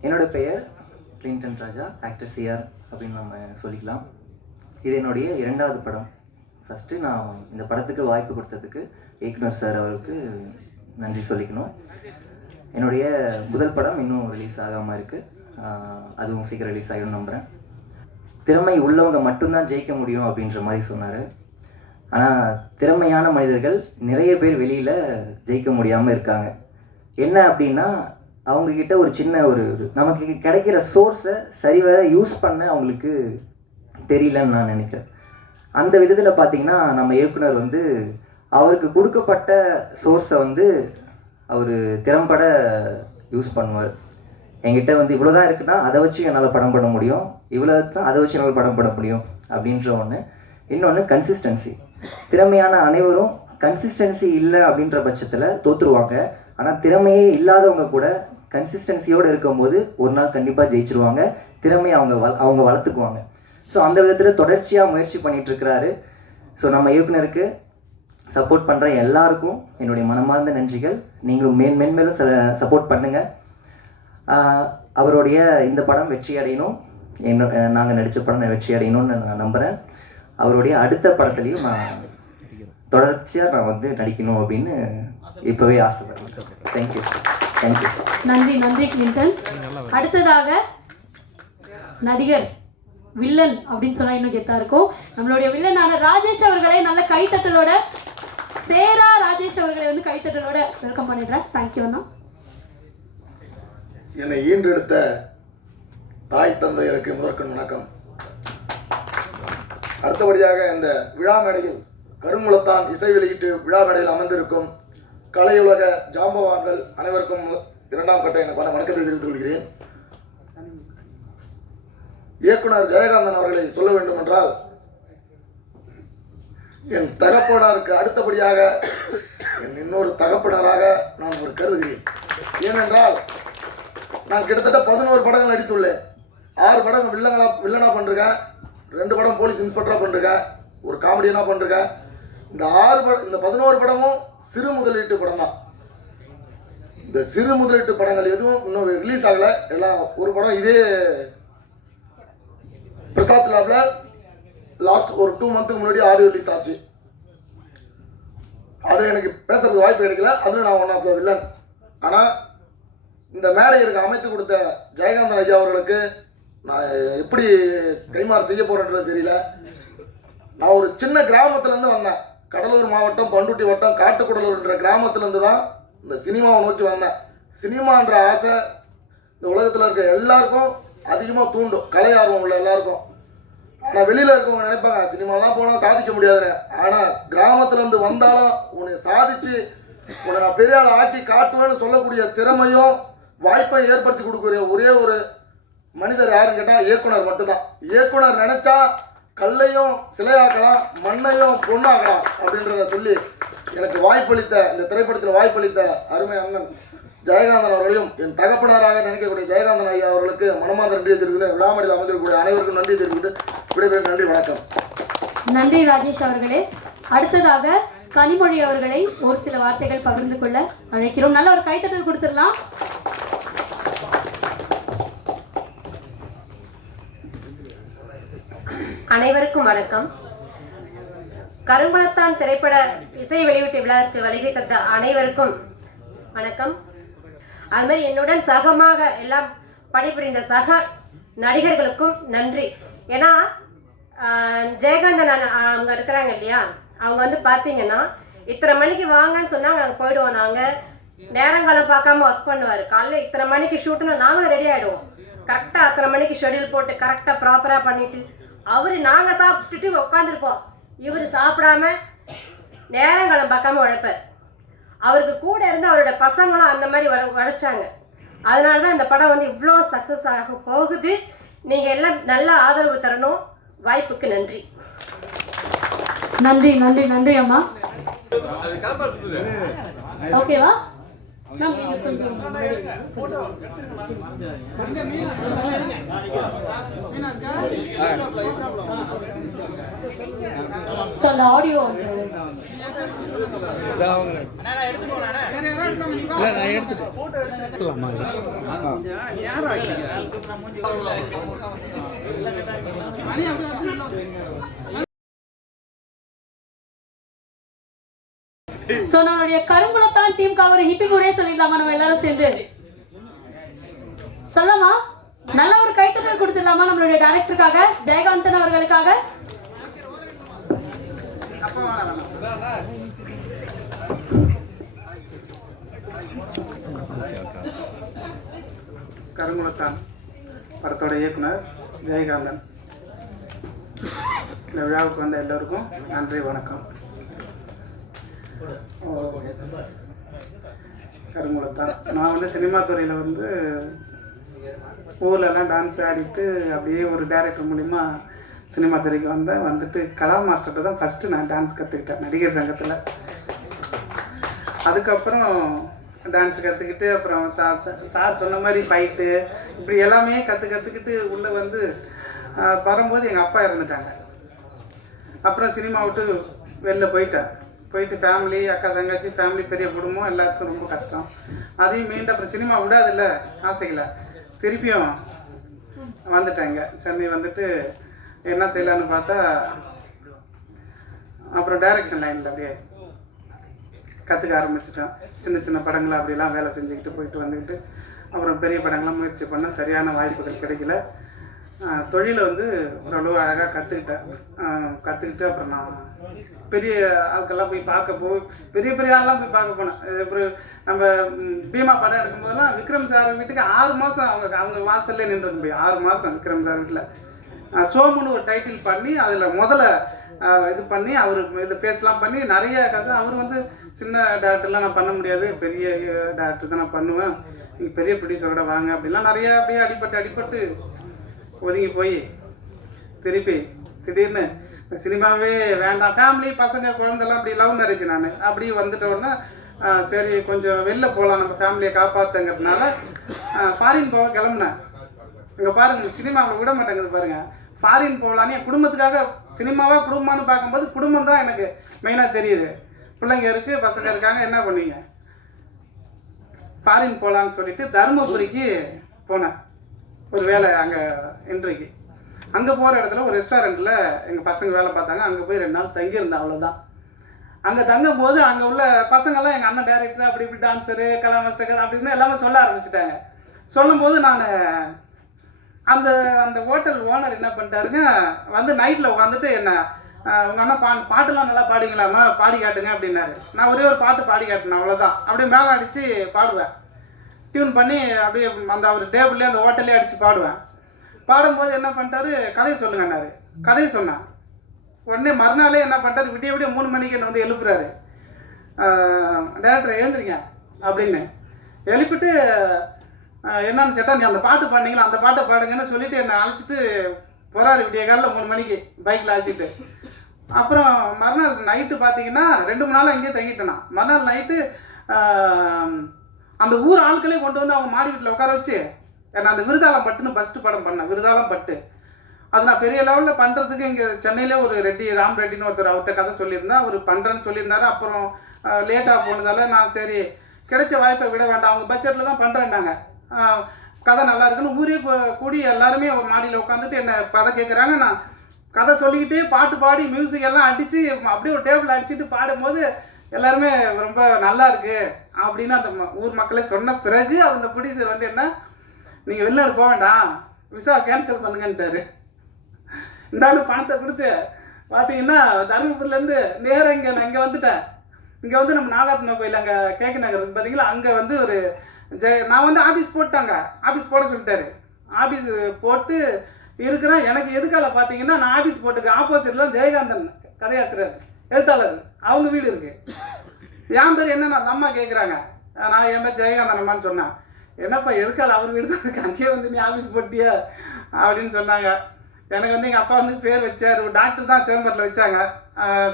என்னோட பெயர் கிளின்டன் ராஜா, ஆக்டர் சிஆர் அப்படின்னு நம்ம சொல்லிக்கலாம். இது என்னுடைய 2வது படம். ஃபஸ்ட்டு நான் இந்த படத்துக்கு வாய்ப்பு கொடுத்ததுக்கு இயக்குனர் சார் அவருக்கு நன்றி சொல்லிக்கணும். என்னுடைய முதல் படம் இன்னும் ரிலீஸ் ஆகாமல் இருக்குது. அதுவும் சீக்கிரம் ரிலீஸ் ஆகிடும் நம்புகிறேன். திறமை உள்ளவங்க மட்டும்தான் ஜெயிக்க முடியும் அப்படின்ற மாதிரி சொன்னார். ஆனால் திறமையான மனிதர்கள் நிறைய பேர் வெளியில் ஜெயிக்க முடியாமல் இருக்காங்க. என்ன அப்படின்னா, அவங்கக்கிட்ட ஒரு சின்ன ஒரு நமக்கு கிடைக்கிற சோர்ஸை சரிவர யூஸ் பண்ண அவங்களுக்கு தெரியலன்னு நான் நினைக்கிறேன். அந்த விதத்தில் பார்த்திங்கன்னா நம்ம இயக்குனர் வந்து அவருக்கு கொடுக்கப்பட்ட சோர்ஸை வந்து அவர் திறம்பட யூஸ் பண்ணுவார். என்கிட்ட வந்து இவ்வளோ தான் இருக்குன்னா அதை வச்சு என்னால் படம் பண்ண முடியும், இவ்வளோ தான் அதை வச்சு என்னால் படம் பண்ண முடியும் அப்படின்ற ஒன்று. இன்னொன்று கன்சிஸ்டன்சி. திறமையான அனைவரும் கன்சிஸ்டன்சி இல்லை அப்படின்ற பட்சத்தில் தோற்றுருவாங்க. ஆனால் திறமையே இல்லாதவங்க கூட கன்சிஸ்டன்சியோடு இருக்கும்போது ஒரு நாள் கண்டிப்பாக ஜெயிச்சிருவாங்க. திறமையை அவங்க வளர்த்துக்குவாங்க. ஸோ அந்த விதத்தில் தொடர்ச்சியாக முயற்சி பண்ணிகிட்ருக்கிறாரு. ஸோ நம்ம இயக்குனருக்கு சப்போர்ட் பண்ணுற எல்லாருக்கும் என்னுடைய மனமார்ந்த நன்றிகள். நீங்களும் மென்மேலும் சப்போர்ட் பண்ணுங்கள். அவருடைய இந்த படம் வெற்றி அடையணும், நாங்கள் நடித்த படம் வெற்றி அடையணும்னு நான் நம்புகிறேன். அவருடைய அடுத்த படத்துலையும் நான் தொடர்ச்சியாக நான் வந்து நடிக்கணும் அப்படின்னு இப்போவே ஆசைப்படுறேன். தேங்க்யூ. நன்றி கிளின்டன். அடுத்ததாக நடிகர் வில்லன் அப்படின்னு சொன்னா இன்னும் கெத்தா இருக்கும். நம்மளுடைய வில்லனான ராஜேஷ் அவர்களை நல்ல கைத்தட்டலோட, சேரா ராஜேஷ் அவர்களை வந்து கைத்தட்டலோட வெல்கம் பண்ணிடுறேன். தேங்க்யூ அண்ணா. என்னை ஈன்றெடுத்த தாய் தந்தையருக்கு முதற்கண் வணக்கம். அடுத்தபடியாக இந்த விழா மேடையில் கருங்குளத்தான் இசை வெளியீட்டு விழா மேடையில் அமர்ந்திருக்கும் கலையுலக ஜாம்பவான்கள் அனைவருக்கும் இரண்டாம் கட்ட எனக்கான வணக்கத்தை தெரிவித்துக் கொள்கிறேன். இயக்குனர் ஜெயகாந்தன் அவர்களை சொல்ல வேண்டும் என்றால், என் தகப்பனாருக்கு அடுத்தபடியாக என் இன்னொரு தகப்பனராக நான் ஒரு கருதுகிறேன். ஏனென்றால் நான் கிட்டத்தட்ட 11 படங்கள் நடித்துள்ளேன். 6 படம் வில்லனா பண்ணிருக்கேன், 2 படம் போலீஸ் இன்ஸ்பெக்டராக பண்ணிருக்கேன், ஒரு காமெடியனாக பண்ணிருக்கேன். இந்த 11 படமும் சிறு முதலீட்டு படம் தான். இந்த சிறு முதலீட்டு படங்கள் எதுவும் இன்னும் ரிலீஸ் ஆகலை. எல்லாம் ஒரு படம் இதே பிரசாத் லேப்ல லாஸ்ட் ஒரு 2 மந்த்துக்கு முன்னாடி ஆடியோ ரிலீஸ் ஆச்சு. அதில் எனக்கு பேசுறது வாய்ப்பு கிடைக்கல. அதில் நான் ஒன் ஆஃப் த வில்லன். ஆனால் இந்த மேடை எனக்கு அமைத்து கொடுத்த ஜெயகாந்தன் ஐயா அவர்களுக்கு நான் எப்படி கைமாறு செய்ய போறேன்றது தெரியல. நான் ஒரு சின்ன கிராமத்துலேருந்து வந்தேன். கடலூர் மாவட்டம் பண்ருட்டி வட்டம் காட்டுக்குடலூர்ன்ற கிராமத்துலேருந்து தான் இந்த சினிமாவை நோக்கி வந்தேன். சினிமான்ற ஆசை இந்த உலகத்தில் இருக்க எல்லாருக்கும் அதிகமாக தூண்டும், கலை ஆர்வம் உள்ள எல்லாருக்கும். ஆனால் வெளியில் இருக்கவங்க நினைப்பாங்க சினிமாலாம் போனால் சாதிக்க முடியாதுன்னு. ஆனால் கிராமத்துலேருந்து வந்தாலும் உன்னை சாதிச்சு உன்னை நான் பெரிய ஆள் ஆக்கி காட்டுவேன்னு சொல்லக்கூடிய திறமையும் வாய்ப்பை ஏற்படுத்தி கொடுக்குற ஒரே ஒரு மனிதர் யாருன்னு கேட்டால் இயக்குனர் மட்டும்தான். இயக்குனர் நினைச்சா கல்லையும் சிலையாக்கலாம், மண்ணையும் பொண்ணாக்கலாம் அப்படின்றத சொல்லி எனக்கு வாய்ப்பளித்த, இந்த திரைப்படத்தில் வாய்ப்பளித்த அருமை அண்ணன் ஜெயகாந்தன் அவர்களையும் என் தகப்பனராக நினைக்கக்கூடிய ஜெயகாந்தன் ஐயா அவர்களுக்கு மனமார்ந்த நன்றியை தெரிவித்து விழாமடியில் அமர்ந்திருக்கக்கூடிய அனைவருக்கும் நன்றி தெரிவித்து விடைபெறும். நன்றி, வணக்கம். நன்றி ராஜேஷ் அவர்களே. அடுத்ததாக கனிமொழி அவர்களை ஒரு சில வார்த்தைகள் பகிர்ந்து கொள்ள அழைக்கிறோம். நல்ல ஒரு கைத்தட்டல் கொடுத்துடலாம். அனைவருக்கும் வணக்கம். கருங்குளத்தான் திரைப்பட இசை வெளியீட்டு விழாவிற்கு வருகை தந்த அனைவருக்கும் வணக்கம். அதுமாதிரி என்னுடன் சகமாக எல்லாம் பணிபுரிந்த சக நடிகர்களுக்கும் நன்றி. ஏன்னா ஜெயகாந்தன் அவங்க இருக்கிறாங்க இல்லையா, அவங்க வந்து பார்த்தீங்கன்னா இத்தனை மணிக்கு வாங்கன்னு சொன்னால் நாங்கள் போயிடுவோம். நாங்கள் நேரங்காலம் பார்க்காம ஒர்க் பண்ணுவார். காலையில் இத்தனை மணிக்கு ஷூட்டுன்னு நாங்களும் ரெடி ஆகிடுவோம். கரெக்டாக அத்தனை மணிக்கு ஷெடியூல் போட்டு கரெக்டாக ப்ராப்பராக பண்ணிவிட்டு அவர் நாங்கள் சாப்பிட்டுட்டு உட்காந்துருப்போம். இவர் சாப்பிடாம நேரங்காலம் பார்க்காம உழைப்பார். அவருக்கு கூட இருந்து அவரோட பசங்களும் அந்த மாதிரி உழைச்சாங்க. அதனால தான் இந்த படம் வந்து இவ்வளோ சக்ஸஸ் ஆக போகுது. நீங்கள் எல்லாம் நல்ல ஆதரவு தரணும். வாய்ப்புக்கு நன்றி. நன்றி நன்றி நன்றி அம்மா. ஓகேவா மேம், நீங்கள் கொஞ்சம் ஸோ அந்த ஆடியோ சோ நம்மளுடைய கருங்குளத்தான் டீமுக்காக ஒரு ஹிப்பி முறையே சொல்லிடலாமா? நம்ம எல்லாரும் சேர்ந்து சொல்லலாமா? நல்ல ஒரு கைத்தட்டல் கொடுத்துடலாமா நம்மளுடைய டைரக்டருக்காக, ஜெயகாந்தன் அவர்களுக்காக? கருங்குளத்தான் படத்தோட இயக்குனர் ஜெயகாந்தன். இந்த விழாவுக்கு வந்த எல்லோருக்கும் நன்றி, வணக்கம். கருங்குளத்தான். நான் வந்து சினிமா துறையில் வந்து ஊர்லலாம் டான்ஸ் ஆடிட்டு அப்படியே ஒரு டைரக்டர் மூலிமா சினிமா துறைக்கு வந்தேன். வந்துட்டு கலா மாஸ்டர்கிட்ட தான் ஃபஸ்ட்டு நான் டான்ஸ் கற்றுக்கிட்டேன் நடிகர் சங்கத்தில். அதுக்கப்புறம் டான்ஸ் கற்றுக்கிட்டு அப்புறம் சார் சொன்ன மாதிரி ஃபைட்டு இப்படி எல்லாமே கற்றுக்கிட்டு உள்ளே வந்து வரும்போது எங்கள் அப்பா இறந்துட்டாங்க. அப்புறம் சினிமா விட்டு வெளில போயிட்டு ஃபேமிலி அக்கா தங்கச்சி ஃபேமிலி பெரிய குடும்பம் எல்லாத்துக்கும் ரொம்ப கஷ்டம். அதையும் மீண்டும் அப்புறம் சினிமா விடாதில்ல ஆசைகளை திருப்பியும் வந்துட்டாங்க. சென்னை வந்துட்டு என்ன செய்யலான்னு பார்த்தா அப்புறம் டைரக்ஷன் லைனில் அப்படியே கற்றுக்க ஆரம்பிச்சிட்டேன். சின்ன சின்ன படங்களை அப்படிலாம் வேலை செஞ்சுக்கிட்டு போயிட்டு வந்துக்கிட்டு அப்புறம் பெரிய படங்கள்லாம் முயற்சி பண்ண சரியான வாய்ப்புகள் கிடைக்கல. தொழிலை வந்து ஓரளவு அழகாக கற்றுக்கிட்டு அப்புறம் நான் பெரிய ஆட்கள்லாம் போய் பெரிய ஆள்லாம் போய் பார்க்க போனேன். அப்புறம் நம்ம பீமா படம் எடுக்கும்போதெல்லாம் விக்ரம் சார் வீட்டுக்கு 6 மாதம் அவங்க வாசல்லே நின்றுக்க முடியும். 6 மாதம் விக்ரம் சார் வீட்டில் சோமுன்னு ஒரு டைட்டில் பண்ணி அதில் முதல்ல இது பண்ணி அவர் இது பேசலாம் பண்ணி நிறைய கதை. அவர் வந்து சின்ன டேரக்டர்லாம் நான் பண்ண முடியாது, பெரிய டேரக்டர் தான் நான் பண்ணுவேன், நீங்கள் பெரிய ப்ரொடியூசரோட வாங்க அப்படின்லாம் நிறைய அப்படியே அடிபட்டு ஒதுங்கி போய் திருப்பி திடீர்னு சினிமாவே வேண்டாம், ஃபேமிலி பசங்க குழந்தைலாம் அப்படி லவ் மேரேஜ் நான் அப்படி வந்துட்ட உடனே சரி கொஞ்சம் வெளில போகலாம் நம்ம ஃபேமிலியை காப்பாற்றுங்கிறதுனால ஃபாரின் போக கிளம்புனேன். இங்கே பாருங்கள் சினிமாவில் விட மாட்டேங்குது பாருங்கள். ஃபாரின் போகலான்னு என் குடும்பத்துக்காக சினிமாவாக குடும்பமானு பார்க்கும்போது குடும்பம் தான் எனக்கு மெயினாக தெரியுது. பிள்ளைங்க இருக்குது பசங்க இருக்காங்க, என்ன பண்ணுவீங்க, ஃபாரின் போகலான்னு சொல்லிட்டு தருமபுரிக்கு போனேன் ஒரு வேலை அங்கே இன்றைக்கு. அங்கே போகிற இடத்துல ஒரு ரெஸ்டாரண்ட்டில் எங்கள் பசங்க வேலை பார்த்தாங்க. அங்கே போய் 2 நாள் தங்கியிருந்தேன், அவ்வளோதான். அங்கே தங்கும் போது அங்கே உள்ள பசங்கள்லாம் எங்கள் அண்ணன் டைரக்டர் அப்படி இப்படி டான்ஸரு கலா மாஸ்டர் அப்படின்னு எல்லாமே சொல்ல ஆரம்பிச்சிட்டாங்க. சொல்லும்போது நான் அந்த ஹோட்டல் ஓனர் என்ன பண்ணிட்டாருங்க, வந்து நைட்டில் உட்காந்துட்டு என்ன உங்கள் அண்ணன் பாட்டுலாம் நல்லா பாடிங்களாம்மா, பாடி காட்டுங்க அப்படின்னாரு. நான் ஒரே ஒரு பாட்டு பாடி காட்டினேன், அவ்வளோதான். அப்படியே மேலே அடித்து பாடுவேன், டியூன் பண்ணி அப்படியே அந்த அவர் டேபிள்லேயே அந்த ஹோட்டல்லே அடித்து பாடுவேன். பாடும்போது என்ன பண்ணிட்டாரு, கதையை சொல்லுங்கன்னாரு. கதையை சொன்னேன். உடனே மறுநாளே என்ன பண்ணிட்டாரு, விடிய 3 மணிக்கு என்ன வந்து எழுப்புறாரு. டைரக்டர் எழுந்துருங்க அப்படின்னு எழுப்பிட்டு என்னன்னு கேட்டால், நீ அந்த பாட்டு பாடினீங்களா அந்த பாட்டை பாடுங்கன்னு சொல்லிட்டு என்னை அழைச்சிட்டு போகிறாரு. விடிய காலையில் 3 மணிக்கு பைக்கில் அழைச்சிட்டு. அப்புறம் மறுநாள் நைட்டு பார்த்தீங்கன்னா 2-3 நாள் அங்கேயே தங்கிட்டேனா. மறுநாள் நைட்டு அந்த ஊர் ஆட்களே கொண்டு வந்து அவங்க மாடி வீட்டில் உட்கார வச்சு நான் அந்த விருதாளம் பட்டுன்னு ஃபஸ்ட்டு படம் பண்ணேன். விருதாளம் பட்டு அது நான் பெரிய லெவலில் பண்ணுறதுக்கு இங்கே சென்னையில் ஒரு ராம் ரெட்டின்னு ஒருத்தர் அவர்கிட்ட கதை சொல்லியிருந்தேன். அவர் பண்ணுறேன்னு சொல்லியிருந்தாரு. அப்புறம் லேட்டாக போனதால நான் சரி கிடைச்ச வாய்ப்பை விட வேண்டாம், அவங்க பட்ஜெட்டில் தான் பண்ணுறேன்னாங்க. கதை நல்லா இருக்குன்னு ஊரே கூடி எல்லாருமே ஒரு மாடியில் உட்காந்துட்டு என்னை கதை கேட்குறாங்க. நான் கதை சொல்லிக்கிட்டே பாட்டு பாடி மியூசிக் எல்லாம் அடித்து அப்படியே ஒரு டேபிள் அடிச்சுட்டு பாடும்போது எல்லாருமே ரொம்ப நல்லா இருக்கு அப்படின்னு அந்த ஊர் மக்களே சொன்ன பிறகு அந்த ப்ரொடியூசர் வந்து என்ன, நீங்கள் வெளிநாடு போக வேண்டாம், விசா கேன்சல் பண்ணுங்கன்ட்டாரு. இந்தாண்டு பணத்தை கொடுத்து பார்த்தீங்கன்னா தருமபுரிலேருந்து நேராக இங்கே வந்துட்டேன். இங்கே வந்து நம்ம நாகாத்மா கோயில் அங்கே கேக்கு நகர் இருக்குது பார்த்தீங்களா, அங்கே வந்து ஒரு நான் வந்து ஆஃபீஸ் போட்டாங்க, ஆஃபீஸ் போட சொல்லிட்டாரு. ஆஃபீஸ் போட்டு இருக்கிறேன். எனக்கு எதுக்கால பார்த்தீங்கன்னா நான் ஆஃபீஸ் போட்டுக்கு ஆப்போசிட்டில் தான் ஜெயகாந்தன் கதையாசிரியர் எழுத்தாளர் அவங்க வீடு இருக்குது. என் பேர் என்னன்னா அந்த அம்மா கேட்குறாங்க. நான் என் பேர் ஜெயகாந்தன் அம்மான்னு சொன்னேன். என்னப்பா எதுக்கால அவர் வீடு தான் இருக்கு, அங்கேயே வந்து நீ ஆஃபீஸ் போட்டியா அப்படின்னு சொன்னாங்க. எனக்கு வந்து எங்கள் அப்பா வந்து பேர் வச்சார், ஒரு டாக்டர் தான் சேம்பரில் வச்சாங்க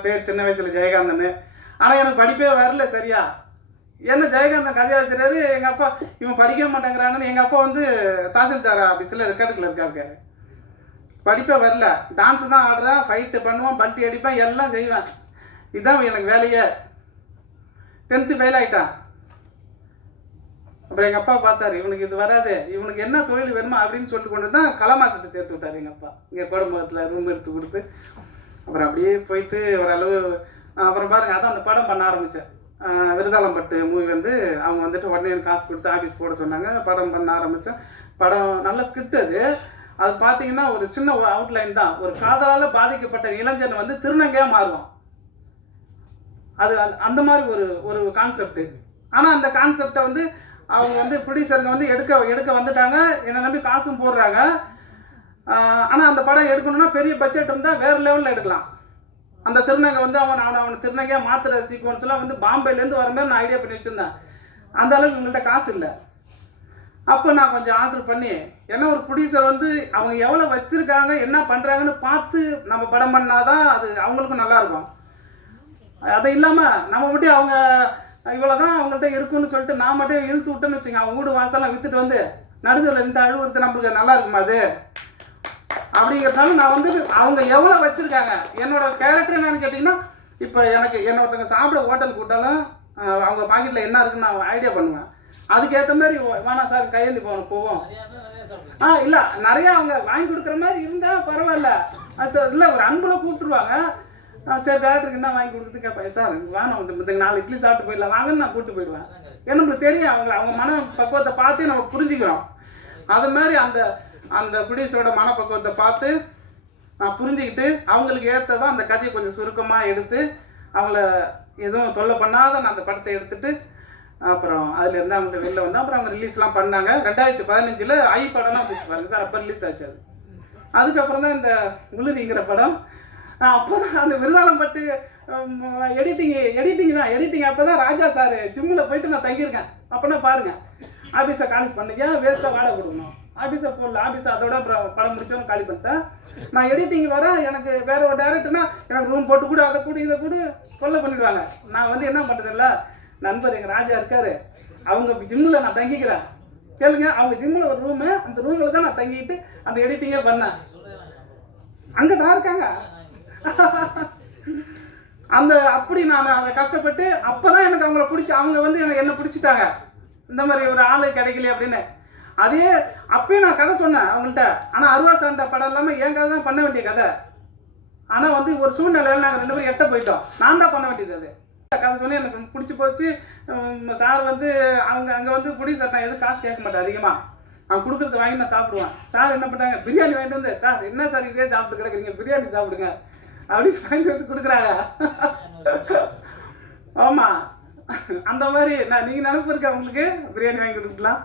பேர் சின்ன வயசில் ஜெயகாந்தன். ஆனால் எனக்கு படிப்பே வரல சரியா. என்ன ஜெயகாந்தன் கதையாசிரியர், எங்கள் அப்பா இவன் படிக்க மாட்டேங்கிறான்னு எங்கள் அப்பா வந்து தாசில்தார் ஆஃபீஸில் ரெக்கார்டுக்குள்ள இருக்காரு. படிப்பே வரல, டான்ஸு தான் ஆடுறேன், ஃபைட்டு பண்ணுவேன், பல்ட்டி அடிப்பேன், எல்லாம் செய்வேன். இதுதான் எனக்கு வேலையே. 10th ஃபெயில் ஆகிட்டான். அப்புறம் எங்கள் அப்பா பார்த்தாரு, இவனுக்கு இது வராது, இவனுக்கு என்ன தொழில் வேணுமா அப்படின்னு சொல்லிட்டு கொண்டு தான் கலமாசத்தை சேர்த்து விட்டார் எங்கள் அப்பா. இங்கே கோடம்பகத்தில் ரூம் எடுத்து கொடுத்து அப்புறம் அப்படியே போயிட்டு ஓரளவு அப்புறம் பாருங்கள் அதான் அந்த படம் பண்ண ஆரம்பித்தேன். விருதாளம் பட்டு மூவி வந்து அவங்க வந்துட்டு உடனே எனக்கு காசு கொடுத்து ஆஃபீஸ் போட சொன்னாங்க. படம் பண்ண ஆரம்பித்தேன். படம் நல்ல ஸ்கிரிப்ட் அது பார்த்தீங்கன்னா ஒரு சின்ன அவுட்லைன் தான். ஒரு காதலால் பாதிக்கப்பட்ட இளைஞன் வந்து திருநங்கையாக மாறுவான். அது அந்த மாதிரி ஒரு கான்செப்ட். ஆனால் அந்த கான்செப்டை வந்து அவங்க வந்து ப்ரொடியூசருங்க வந்து எடுக்க வந்துட்டாங்க. என்னை நம்பி காசும் போடுறாங்க. ஆனால் அந்த படம் எடுக்கணும்னா பெரிய பட்ஜெட் இருந்தால் வேறு லெவலில் எடுக்கலாம். அந்த திருநங்கை வந்து அவன் திருநங்கையாக மாற்றுற சீக்வன்ஸ்லாம் வந்து பாம்பேலேருந்து வர மாதிரி நான் ஐடியா பண்ணி வச்சுருந்தேன். அந்த அளவுக்கு எங்கள்கிட்ட காசு இல்லை. அப்போ நான் கொஞ்சம் ஆர்டர் பண்ணி, ஏன்னா ஒரு ப்ரொடியூசர் வந்து அவங்க எவ்வளோ வச்சுருக்காங்க என்ன பண்ணுறாங்கன்னு பார்த்து நம்ம படம் பண்ணாதான் அது அவங்களுக்கும் நல்லாயிருக்கும். அது இல்லாமல் நம்ம மட்டும் அவங்க இவ்வளோ தான் அவங்கள்ட்ட இருக்குன்னு சொல்லிட்டு நான் மட்டும் இழுத்து விட்டேன்னு வச்சுங்க, அவங்க வீடு வாசலாம் விற்றுட்டு வந்து நடுவில் இந்த அழுவுறது நம்மளுக்கு நல்லா இருக்குமா அது அப்படிங்கிறதுனால நான் வந்து அவங்க எவ்வளோ வச்சுருக்காங்க. என்னோட கேரக்டர் என்னன்னு கேட்டிங்கன்னா, இப்போ என்ன ஒருத்தங்க சாப்பிட ஹோட்டல் கூட்டாலும் அவங்க பாக்கெட்டில் என்ன இருக்குன்னு நான் ஐடியா பண்ணுவேன். அதுக்கேற்ற மாதிரி வேணாம் சார் கையேந்தி போவோம். இல்லை நிறையா அவங்க வாங்கி கொடுக்குற மாதிரி இருந்தால் பரவாயில்ல. சார் இல்லை ஒரு அன்பில் கூப்பிட்டுருவாங்க. சரி டேரக்டருக்கு என்ன வாங்கி கொடுக்குறது கேட்பேன். சார் வேணாம் இந்த 4 இட்லி சாப்பிட்டு போயிடலாம் வாங்கன்னு நான் கூப்பிட்டு போயிடுவேன். ஏன்னா நம்மளுக்கு தெரியும் அவங்க மன பக்குவத்தை பார்த்து நம்ம புரிஞ்சுக்கிறோம். அது மாதிரி அந்த ப்ரொடியூசரோட மனப்பக்குவத்தை பார்த்து நான் புரிஞ்சுக்கிட்டு அவங்களுக்கு ஏற்றதான் அந்த கதையை கொஞ்சம் சுருக்கமாக எடுத்து அவங்கள எதுவும் தொல்லை பண்ணாத நான் அந்த படத்தை எடுத்துட்டு அப்புறம் அதுலேருந்து அவங்கள்ட்ட வெளில வந்து அப்புறம் அவங்க ரிலீஸ்லாம் பண்ணாங்க. 2015 ஐ படம்லாம் பிடிச்சி பாருங்க சார், அப்போ ரிலீஸ் ஆச்சு. அதுக்கப்புறம் தான் இந்த உளுரிங்கிற படம். அப்போ தான் அந்த விருதாளம்பட்டு எடிட்டிங் அப்போ தான் ராஜா சார் ஜிம்மில் போயிட்டு நான் தங்கியிருக்கேன். அப்போனா பாருங்கள், ஆஃபீஸை காலி பண்ணிக்க வேஸ்ட்டாக வாடகை கொடுக்கணும், ஆஃபீஸை போடல, ஆஃபீஸை அதோட அப்புறம் படம் முடிச்சோன்னு காலி பண்ணிட்டேன். நான் எடிட்டிங் வரேன், எனக்கு வேற ஒரு டேரக்டர்னா எனக்கு ரூம் போட்டு கூட அதை கூட இதை கூட கொல்லை பண்ணிடுவாங்க. நான் வந்து என்ன பண்ணுறதில்ல, நண்பர் எங்கள் ராஜா இருக்காரு, அவங்க ஜிம்மில் நான் தங்கிக்கிறேன் கேளுங்க. அவங்க ஜிம்மில் ஒரு ரூமு, அந்த ரூமில் தான் நான் தங்கிட்டு அந்த எடிட்டிங்கே பண்ணேன். அங்கே தான் இருக்காங்க. அப்படி நான் அதை கஷ்டப்பட்டு அப்போ தான் எனக்கு அவங்கள பிடிச்சி அவங்க வந்து என்னை பிடிச்சிட்டாங்க. இந்த மாதிரி ஒரு ஆளு கிடைக்கல அப்படின்னு. அதே அப்பயும் நான் கதை சொன்னேன் அவங்கள்ட்ட. ஆனால் அருவா சாண்ட படம் இல்லாமல் என் கதை தான் பண்ண வேண்டிய கதை. ஆனால் வந்து ஒரு சூழ்நிலையில் நாங்கள் 2 பேரும் எட்ட போயிட்டோம். நான் தான் பண்ண வேண்டியது. அது கதை சொன்னேன், எனக்கு பிடிச்சி போச்சு. சார் வந்து அங்கே வந்து ப்ரொடியூசர் நான் எதுவும் காசு கேட்க மாட்டேன் அதிகமாக, அவன் கொடுக்குறது வாங்கி நான் சாப்பிடுவேன். சார் என்ன பண்ணாங்க, பிரியாணி வாங்கிட்டு வந்து, சார் என்ன சார் இதே சாப்பிட்டு கிடக்குறீங்க, பிரியாணி சாப்பிடுங்க அப்படின்னு வாங்கி வந்து கொடுக்குறாங்க. ஆமாம், அந்த மாதிரி நீங்கள் நினைப்பு இருக்கு அவங்களுக்கு பிரியாணி வாங்கி கொடுக்கலாம்.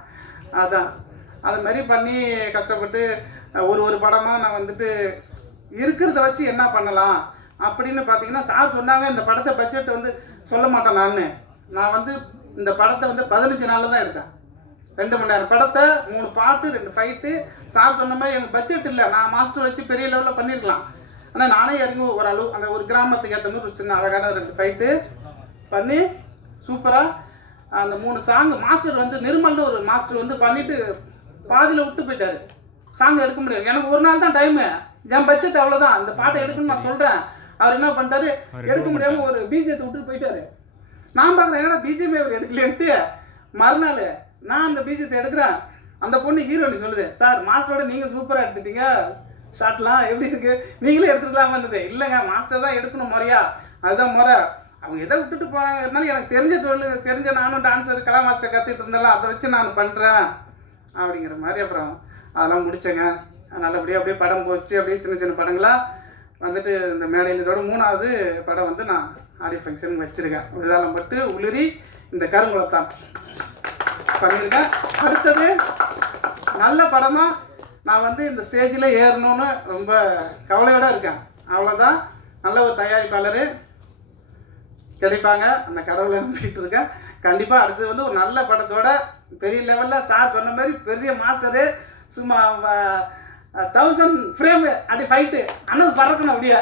அதான் அது மாதிரி பண்ணி கஷ்டப்பட்டு ஒரு படமாக நான் வந்துட்டு இருக்கிறத வச்சு என்ன பண்ணலாம் அப்படின்னு பார்த்தீங்கன்னா, சார் சொன்னாங்க இந்த படத்தை பட்ஜெட் வந்து சொல்ல மாட்டேன். நான் வந்து இந்த படத்தை வந்து 15 நாளில் தான் எடுத்தேன். 2 மணி நேரம் படத்தை, 3 பாட்டு, 2 ஃபைட்டு. சார் சொன்ன மாதிரி எனக்கு பட்ஜெட் இல்லை, நான் மாஸ்டர் வச்சு பெரிய லெவலில் பண்ணியிருக்கலாம். ஆனால் நானே இறங்கி ஓரளவு அந்த ஒரு கிராமத்துக்கு ஏற்ற மாதிரி ஒரு சின்ன அழகான 2 ஃபைட்டு பண்ணி சூப்பராக அந்த 3 சாங். மாஸ்டர் வந்து நிர்மல்னு ஒரு மாஸ்டர் வந்து பண்ணிவிட்டு பாதியில் விட்டு போயிட்டார். சாங் எடுக்க முடியாது, எனக்கு ஒரு நாள் தான் டைமு, என் பட்ஜெட் அவ்வளோதான், இந்த பாட்டை எடுக்கணும்னு நான் சொல்கிறேன். அவர் என்ன பண்ணிட்டாரு, எடுக்க முடியாமல் ஒரு பிஜிஎத்தை விட்டுட்டு போயிட்டாரு. நான் பார்க்குறேன் என்னடா பிஜிஎமே அவர் எடுக்கலேன்ட்டு. மறுநாள் நான் அந்த பிஜிஎத்தை எடுக்கிறேன். அந்த பொண்ணு ஹீரோனி சொல்லுது, சார் மாஸ்டரோட நீங்கள் சூப்பராக எடுத்துட்டீங்க, ஷார்ட்லாம் எப்படி இருக்கு, நீங்களே எடுத்துக்கலாமான்னுது. இல்லைங்க மாஸ்டர் தான் எடுக்கணும் முறையா, அதுதான் முறை. அவங்க எதை விட்டுட்டு போனாங்க, இருந்தாலும் எனக்கு தெரிஞ்ச நானும் டான்ஸர் கலா மாஸ்டர் கற்றுட்டு இருந்தேன்ல, அதை வச்சு நான் பண்ணுறேன் அப்படிங்கிற மாதிரி. அப்புறம் அதெல்லாம் முடித்தேங்க நல்லபடியாக. அப்படியே படம் போச்சு, அப்படியே சின்ன சின்ன படங்களாக வந்துட்டு இந்த மேடையில் இதோட 3வது படம் வந்து நான் ஆடியோ ஃபங்க்ஷன் வச்சுருக்கேன். விருதாளம்பட்டு உளுரி இந்த கருங்குளத்தான் பண்ணியிருக்கேன். அடுத்தது நல்ல படமாக நான் வந்து இந்த ஸ்டேஜில் ஏறணும்னு ரொம்ப கவலையோடு இருக்கேன். அவ்வளோதான். நல்ல ஒரு தயாரிப்பாளர் கிடைப்பாங்க, அந்த கடவுளை நம்பிட்டு இருக்கேன். கண்டிப்பாக அடுத்தது வந்து ஒரு நல்ல படத்தோட பெரிய லெவலில் சார் சொன்ன மாதிரி பெரிய மாஸ்டரு, சும்மா 1000 ஃப்ரேம் அப்படி ஃபைட்டு அண்ணன் பறக்கணும். அப்படியே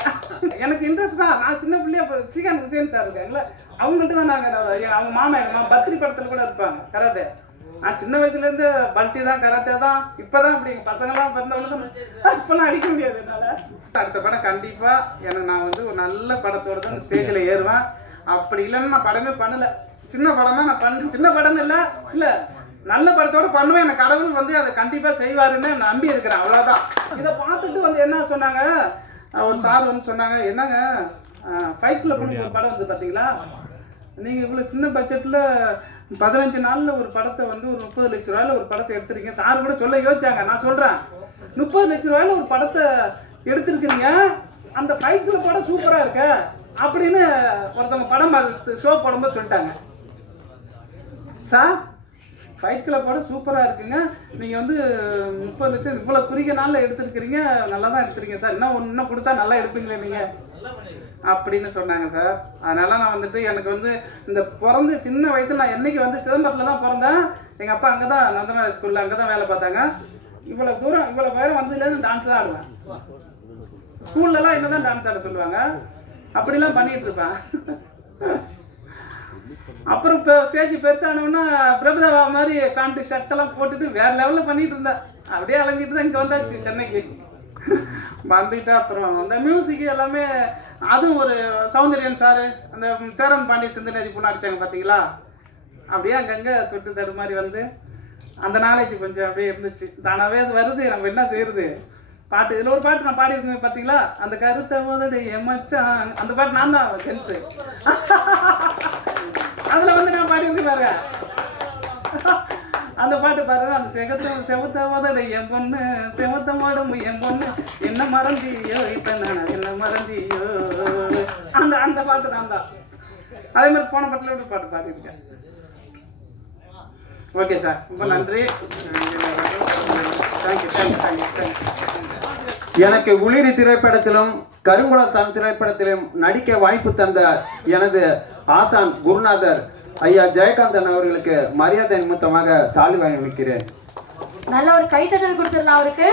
எனக்கு இன்ட்ரெஸ்ட் தான். நான் சின்ன பிள்ளையா ஸ்ரீகாந்த் ஹுசேன் சார் இருக்காங்களே, அவங்கள்ட்ட தான் நாங்கள் அவங்க மாமா எங்கள் பத்ரி படத்தில் கூட இருப்பாங்க கராத்தே. நான் சின்ன வயசுலேருந்து பல்ட்டி தான் கராத்தே தான். இப்போ தான் இப்படி பசங்கள்லாம் பிறந்தவங்க இப்போல்லாம் அடிக்க முடியாது என்னால். அடுத்த படம் கண்டிப்பாக எனக்கு நான் வந்து ஒரு நல்ல படத்தோட தான் ஸ்டேஜில் ஏறுவேன். அப்படி இல்லைன்னு நான் படமே பண்ணலை. சின்ன படமாக நான் சின்ன படம் இல்லை நல்ல படத்தோடு பண்ணுவேன். எனக்கு கடவுள் வந்து அதை கண்டிப்பாக செய்வாருன்னு நம்பி இருக்கிறேன். அவ்வளோதான். இதை பார்த்துட்டு வந்து என்ன சொன்னாங்க, ஒரு சார் வந்து சொன்னாங்க, என்னங்க ஃபைட்டில் கொண்டு ஒரு படம் வந்து பார்த்தீங்களா, நீங்கள் இவ்வளோ சின்ன பட்ஜெட்டில் 15 நாளில் ஒரு படத்தை வந்து ஒரு 30 லட்ச ரூபாயில் ஒரு படத்தை எடுத்துருக்கீங்க. சார் கூட சொல்ல யோசிச்சாங்க. நான் சொல்கிறேன் 30 லட்ச ரூபாயில் ஒரு படத்தை எடுத்துருக்கிறீங்க, அந்த ஃபைட்டில் படம் சூப்பராக இருக்க அப்படின்னு ஒருத்தவங்க படம் அது ஷோ போடும்போது சொல்லிட்டாங்க. சார் ஃபைட் கிளப் படம் சூப்பராக இருக்குங்க, நீங்கள் வந்து 30 லட்சம் இவ்வளோ குறுகிய நாளில் எடுத்துருக்கிறீங்க, நல்லா தான் எடுத்துருக்கீங்க சார், இன்னும் கொடுத்தா நல்லா எடுப்பீங்களே நீங்கள் அப்படின்னு சொன்னாங்க சார். அதனால நான் வந்துட்டு எனக்கு வந்து இந்த பிறந்து சின்ன வயசுல நான் என்னைக்கு வந்து சிதம்பரத்தில் தான் பிறந்தேன். எங்கள் அப்பா அங்கே தான் நந்தனாரி ஸ்கூலில் அங்கே தான் வேலை பார்த்தாங்க. இவ்வளோ தூரம் இவ்வளோ பேரும் வந்ததுலேருந்து டான்ஸ் தான் ஆடுவேன். ஸ்கூல்லலாம் என்ன தான் டான்ஸ் ஆட சொல்லுவாங்க, அப்படிலாம் பண்ணிட்டு இருப்பேன். அப்புறம் இப்போ ஸ்டேஜ் பெருசானோன்னா பிரபுதேவா மாதிரி பேண்ட்டு ஷர்ட்டெல்லாம் போட்டுட்டு வேற லெவலில் பண்ணிட்டு இருந்தேன். அப்படியே அலைஞ்சிட்டு தான் இங்கே வந்தாச்சு சென்னைக்கு வந்துட்டு. அப்புறம் அந்த மியூசிக் எல்லாமே அதுவும் ஒரு சௌந்தர்யன் சாரு, அந்த சேரன் பாண்டிய சிந்தனரி பொண்ணு அடிச்சாங்க பார்த்தீங்களா, அப்படியே அங்கங்கே தொட்டு தடு மாதிரி வந்து அந்த நாலேஜ் கொஞ்சம் அப்படியே இருந்துச்சு. தானாகவே அது வருது, நம்ம என்ன செய்யறது. பாட்டு இதில் ஒரு பாட்டு நான் பாடியிருக்கேன் பார்த்தீங்களா, அந்த கருத்தை போது மச்சான், அந்த பாட்டு நான் தான் ஜென்ஸு. அதில் வந்து நான் பாடியிருக்கேன் பாருங்க, அந்த பாட்டு பாருங்க. அந்த செவத்த உதடு என் பொண்ணு, செவத்த மாடும் என் பொண்ணு, என்ன மறந்தியோ இத்தனை என்ன மறந்தியோ, அந்த அந்த பாட்டு நான் தான். அதே மாதிரி போன பாட்டில் ஒரு பாட்டு பாடியிருக்கேன். ஓகே சார், ரொம்ப நன்றி. Thank you thank you thank you thank you. எனக்கு உளிரி திரைப்படத்திலும் கருங்குளத்தான் திரைப்படத்திலும் நடிக்க வாய்ப்பு தந்த எனது ஆசான் குருநாதர் ஐயா ஜெயகாந்தன் அவர்களுக்கு மரியாதை நிமித்தமாக சால்வை வழங்குகிறேன். நல்ல ஒரு கைத்தட்டல் கொடுத்துடலாம் அவருக்கு.